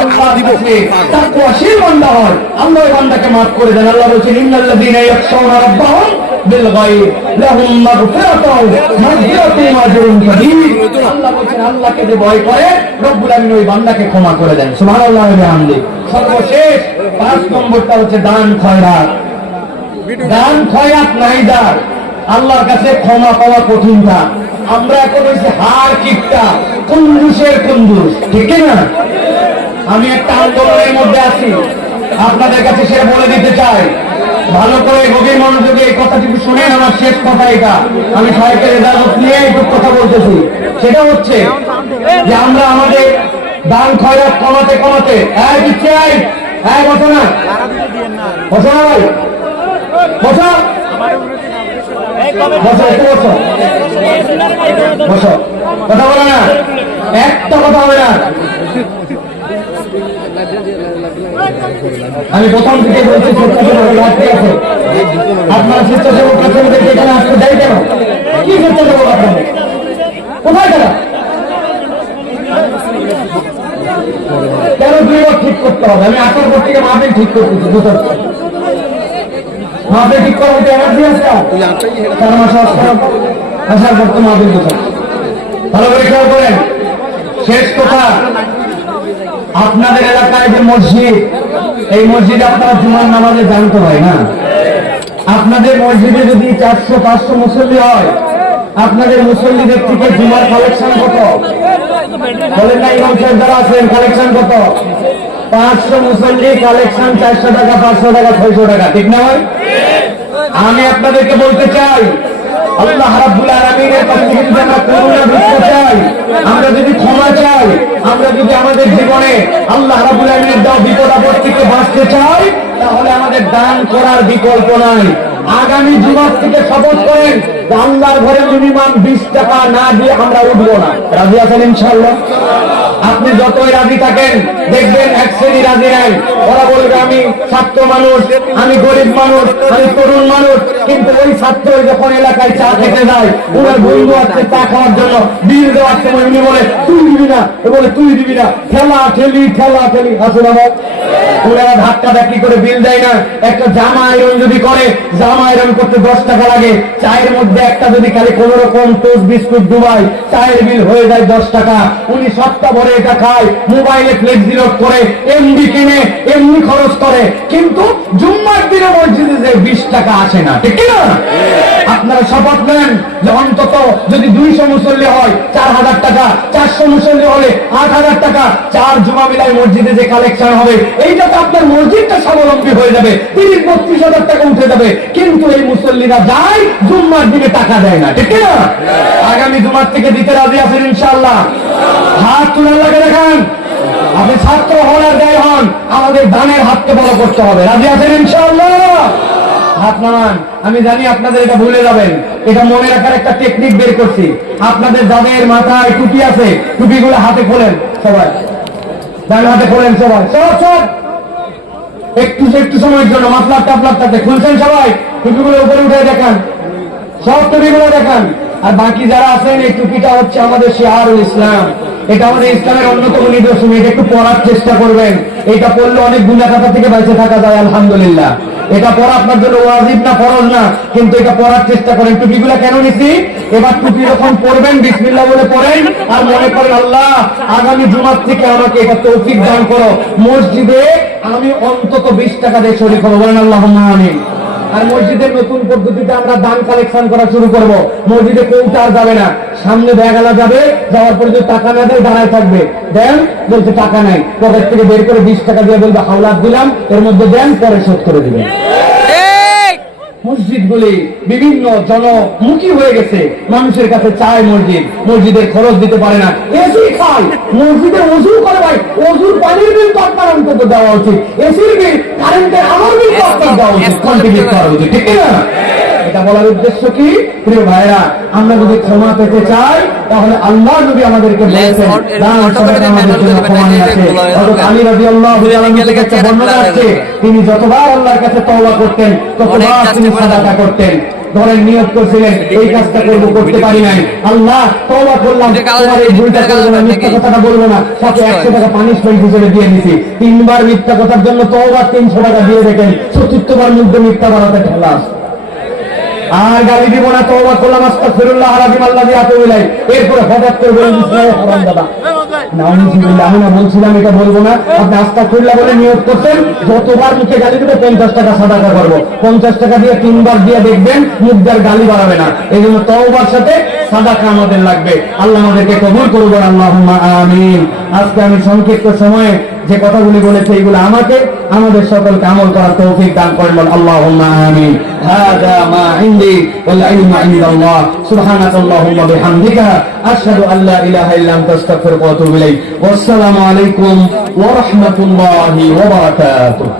আল্লাহর কাছে তাকওয়াশীল বান্দা হয়, আল্লাহ ওই বান্দাকে মাফ করে দেন। আল্লাহ বলছেন ইন্নাল্লাযীনা ইয়াখশাউনা রাব্বাহুম বিল গায়ব লাহুম মাগফিরাতুন ওয়া আজরুন কাবীর। আল্লাহ বলছেন আল্লাহকে যে ভয় করে রব্বুল আমিন ওই বান্দাকে ক্ষমা করে দেন। সুবহানাল্লাহ ওয়া বিহামদিহি। সর্বশেষ 5 নম্বরটা হচ্ছে দান খয়রাত। দান খয়রাত নাই যার, আল্লাহর কাছে ক্ষমা পাওয়া কঠিন না। আমরা এখন হয়েছে হার কিপটা, কুঞ্জুসের কুঞ্জুস, ঠিক না? আমি একটা আন্দোলনের মধ্যে আছি, আপনাদের কাছে সে বলে দিতে চাই, ভালো করে গভীর মনোযোগে এই কথাটি শুনেন। আমার শেষ কথা এটা, আমি সাহেবের এজাজত নিয়ে একটু কথা বলতেছি। সেটা হচ্ছে যে আমরা আমাদের দান খয়রাত কমাতে কমাতে দিচ্ছে, বসো না, বসো না ভাই, বসো বসো, একটু বসো, বসো, কথা বলো না, একটা কথা হবে না। আমি প্রথম থেকে বলছি স্বেচ্ছাসেবক ঘাটতি আছে। আপনারা স্বেচ্ছাসেবক প্রাথমিকদেরকে এখানে আসতে দেয় কেন? কি স্বেচ্ছাসেবক আপনাদের? কোথায় তারা? কেন 2 বার ঠিক করতে হবে? আমি আসার পর থেকে মাহফিল ঠিক করতেছি, দুটোর মাহফিল ঠিক করা হতে এনার্জি আছে? 4 মাস আসার পর তো মাহফিল কোথায়? ভালো করে খেয়াল করেন। শেষ কথা, আপনাদের এলাকায় যে মসজিদ, এই মসজিদে আপনারা জুমার নামাজে জানতে হয় না? আপনাদের মসজিদে যদি 400-500 মুসল্লি হয়, আপনাদের মুসল্লিদের থেকে জুমার কালেকশন কত? বলেন না ইমাম সাহেব যারা আছেন, কালেকশন কত? 500 মুসল্লি কালেকশন 400 টাকা, 500 টাকা, 600 টাকা, ঠিক না ভাই? আমি আপনাদেরকে বলতে চাই, আল্লাহ রাব্বুল আলামিনের কাছ থেকে যদি আমরা করুণা ভিক্ষা চাই, আমরা যদি ক্ষমা চাই, আমরা যদি আমাদের জীবনে আল্লাহ রাব্বুল আলামিনের দেওয়া বিপদ আপদ থেকে বাঁচতে চাই, তাহলে আমাদের দান করার বিকল্প নাই। আগামী জুমার থেকে শপথ করেন যে আল্লাহর ঘরে মিনিমাম 20 টাকা না দিয়ে আমরা উঠবো না। রাজি আছেন ইনশাআল্লাহ? আপনি যতই রাজি থাকেন, দেখবেন এক শ্রেণী রাজি নাই। ওরা বলবে আমি ছাত্র মানুষ, আমি গরিব মানুষ, আমি তরুণ মানুষ, কিন্তু ওই ছাত্র যখন এলাকায় চা খেতে যায়, ওনার বন্ধু আসছে চা খাওয়ার জন্য, বিল দেওয়ার সময় উনি বলে তুই দিবি না, বলে তুই দিবি না, ঠেলা ঠেলি আসলে আমার ওনারা ধাক্কা ধাক্কি করে বিল দেয় না। একটা জামা আয়রন যদি করে, জামা আয়রন করতে 10 টাকা লাগে। চায়ের মধ্যে একটা যদি খালি কোন রকম টোস্ট বিস্কুট ডুবাই, চায়ের বিল হয়ে যায় 10 টাকা। উনি সপ্তাহ ভরে এটা খায়, মোবাইলে ফ্লেক্সি লোড করে, এমবি কিনে, এমনি খরচ করে, কিন্তু জুম্মার দিনে মসজিদে যে 20 টাকা আসে না, ঠিক না? আপনারা শপথ নেন যে অন্তত যদি 200 মুসল্লি হয় 4000 টাকা, 400 মুসল্লি হলে 8000 টাকা, 4 জুমা মিলাই মসজিদে যে কালেকশন হবে, এইটাতে আপনার মসজিদটা স্বাবলম্বী হয়ে যাবে, 30-32 হাজার টাকা উঠে যাবে। কিন্তু এই মুসল্লিরা যায়, জুম্মার দিনে টাকা দেয় না, ঠিক না? আগামী জুমার থেকে দিতে রাজি আছেন ইনশাআল্লাহ? হাত তুলে লাগে দেখান। আপনি ছাত্র হন আর দেয় হন, আমাদের দানের হাতকে বড় করতে হবে। রাজি আছেন ইনশাআল্লাহ? হাত নামান। আমি জানি আপনাদের এটা ভুলে যাবেন, এটা মনে রাখার একটা টেকনিক বের করছি। আপনাদের যাদের মাথায় টুপি আছে, টুপিগুলো হাতে খোলেন সবাই, ডান হাতে খোলেন সবাই, সব একটু সময়ের জন্য মাফলার টাফলারটাতে খুলছেন সবাই, টুপিগুলো উপরে উঠে দেখান, সব টুপিগুলো দেখান। আর বাকি যারা আছেন, এই টুপিটা হচ্ছে আমাদের শিআরুল ইসলাম, এটা আমাদের ইসলামের অন্যতম নিদর্শন। এটা একটু পড়ার চেষ্টা করবেন, এটা পড়লে অনেক গুনাহ খাতা থেকে বেঁচে থাকা যায় আলহামদুলিল্লাহ। এটা পড়া আপনার জন্য ওয়াজিব না, ফরজ না, কিন্তু এটা পড়ার চেষ্টা করেন। টুপিগুলো কেন নিছি? এবার টুপি যখন পড়বেন বিসমিল্লাহ বলে পড়েন, আর মনে করেন আল্লাহ আগামী জুমার থেকে আমাকে এটা তৌফিক দান করো, মসজিদে আমি অন্তত 20 টাকা দিয়ে শরীক হবো। বলেন আল্লাহুম্মা আমিন। আর মসজিদের নতুন পদ্ধতিতে আমরা দান কালেকশন করা শুরু করব। মসজিদে কেউটা আর যাবে না, সামনে ব্যাগালা যাবে, যাওয়ার পরে যদি টাকা না দেয় দাঁড়ায় থাকবে, দেন বলছে টাকা নাই, পকেট থেকে বের করে 20 টাকা দিয়ে বলবে হাওলাত দিলাম, এর মধ্যে দেন, পরে শোধ করে দিবেন। মসজিদগুলি বিভিন্ন জনমুখী হয়ে গেছে, মানুষের কাছে চায় মসজিদ, মসজিদের খরচ দিতে পারে না, এসি খায়, মসজিদে ওযু করে ভাই, ওযুর পানির বিল তো আপনার অন্তত দেওয়া উচিত, এসির বিল, কারেন্টের আমার বিল তো আপনার দেওয়া উচিত, কন্ট্রিবিউট করা উচিত, ঠিক না? এটা বলার উদ্দেশ্য কি প্রিয় ভাইরা, আমরা যদি ক্ষমা পেতে চাই তাহলে আল্লাহ নবী আমাদেরকে বলেছেন দান সাদাকা আমাদের জন্য ক্ষমা আছে। হযরত আলী রাদিয়াল্লাহু তাআলা থেকে একটা বর্ণনা আছে, তিনি যতবার আল্লাহর কাছে তওবা করতেন ততবার তিনি সাদাকা করতেন। ধরেন নিয়ত করছিলেন এই কাজটা করবো, করতে পারি নাই, আল্লাহ তওবা করলাম, তোমার এই ভুলটা করবো না, মিথ্যা কথাটা বলবো না, সাথে 100 টাকা পানিশমেন্ট হিসেবে দিয়ে দিছি। 3 বার মিথ্যা কথার জন্য তওবা 300 টাকা দিয়ে দেখেন, চতুর্থবার মধ্যে মিথ্যা বলাতে ঠেলা আর গালি দিব না, তওবা করলাম, আস্তাগফিরুল্লাহ আলাযিম আল্লাযী আতুবু ইলাইহি। এরপরে হঠাৎ করে বলেন হারাম দাদা, নাউযুবিল্লাহ, আমি না বলছিলাম এটা বলবো না, আপনি আস্তাগফিরুল্লাহ বলে নিয়ত করছেন, যতবার মুখে গালি দিবে 50 টাকা সাদাকা করবো, 50 টাকা দিয়ে 3 বার দিয়ে দেখবেন মুখদার গালি বাড়াবে না। এই জন্য তওবার সাথে সাদাকা আমাদের লাগবে। আল্লাহ আমাদেরকে কবুল করুন, আল্লাহুম্মা আমিন। আজকে আমি সংক্ষিপ্ত সময়ে যে কথাগুলি বলেছি এগুলো আমাকে আমাদের সকলকে আমল করার তৌফিক দান করেন, আল্লাহুম্মা আমিন। হাযা মা ইনদি ওয়াল ইলমু ইনদাল্লাহ, সুবহানাকাল্লাহুম্মা বিহামদিকা আশহাদু আল্লা ইলাহা ইল্লা আনতা আস্তাগফিরুকা ওয়া আতুবু ইলাইক। ওয়াসসালামু আলাইকুম ওয়া রাহমাতুল্লাহি ওয়া বারাকাতুহু।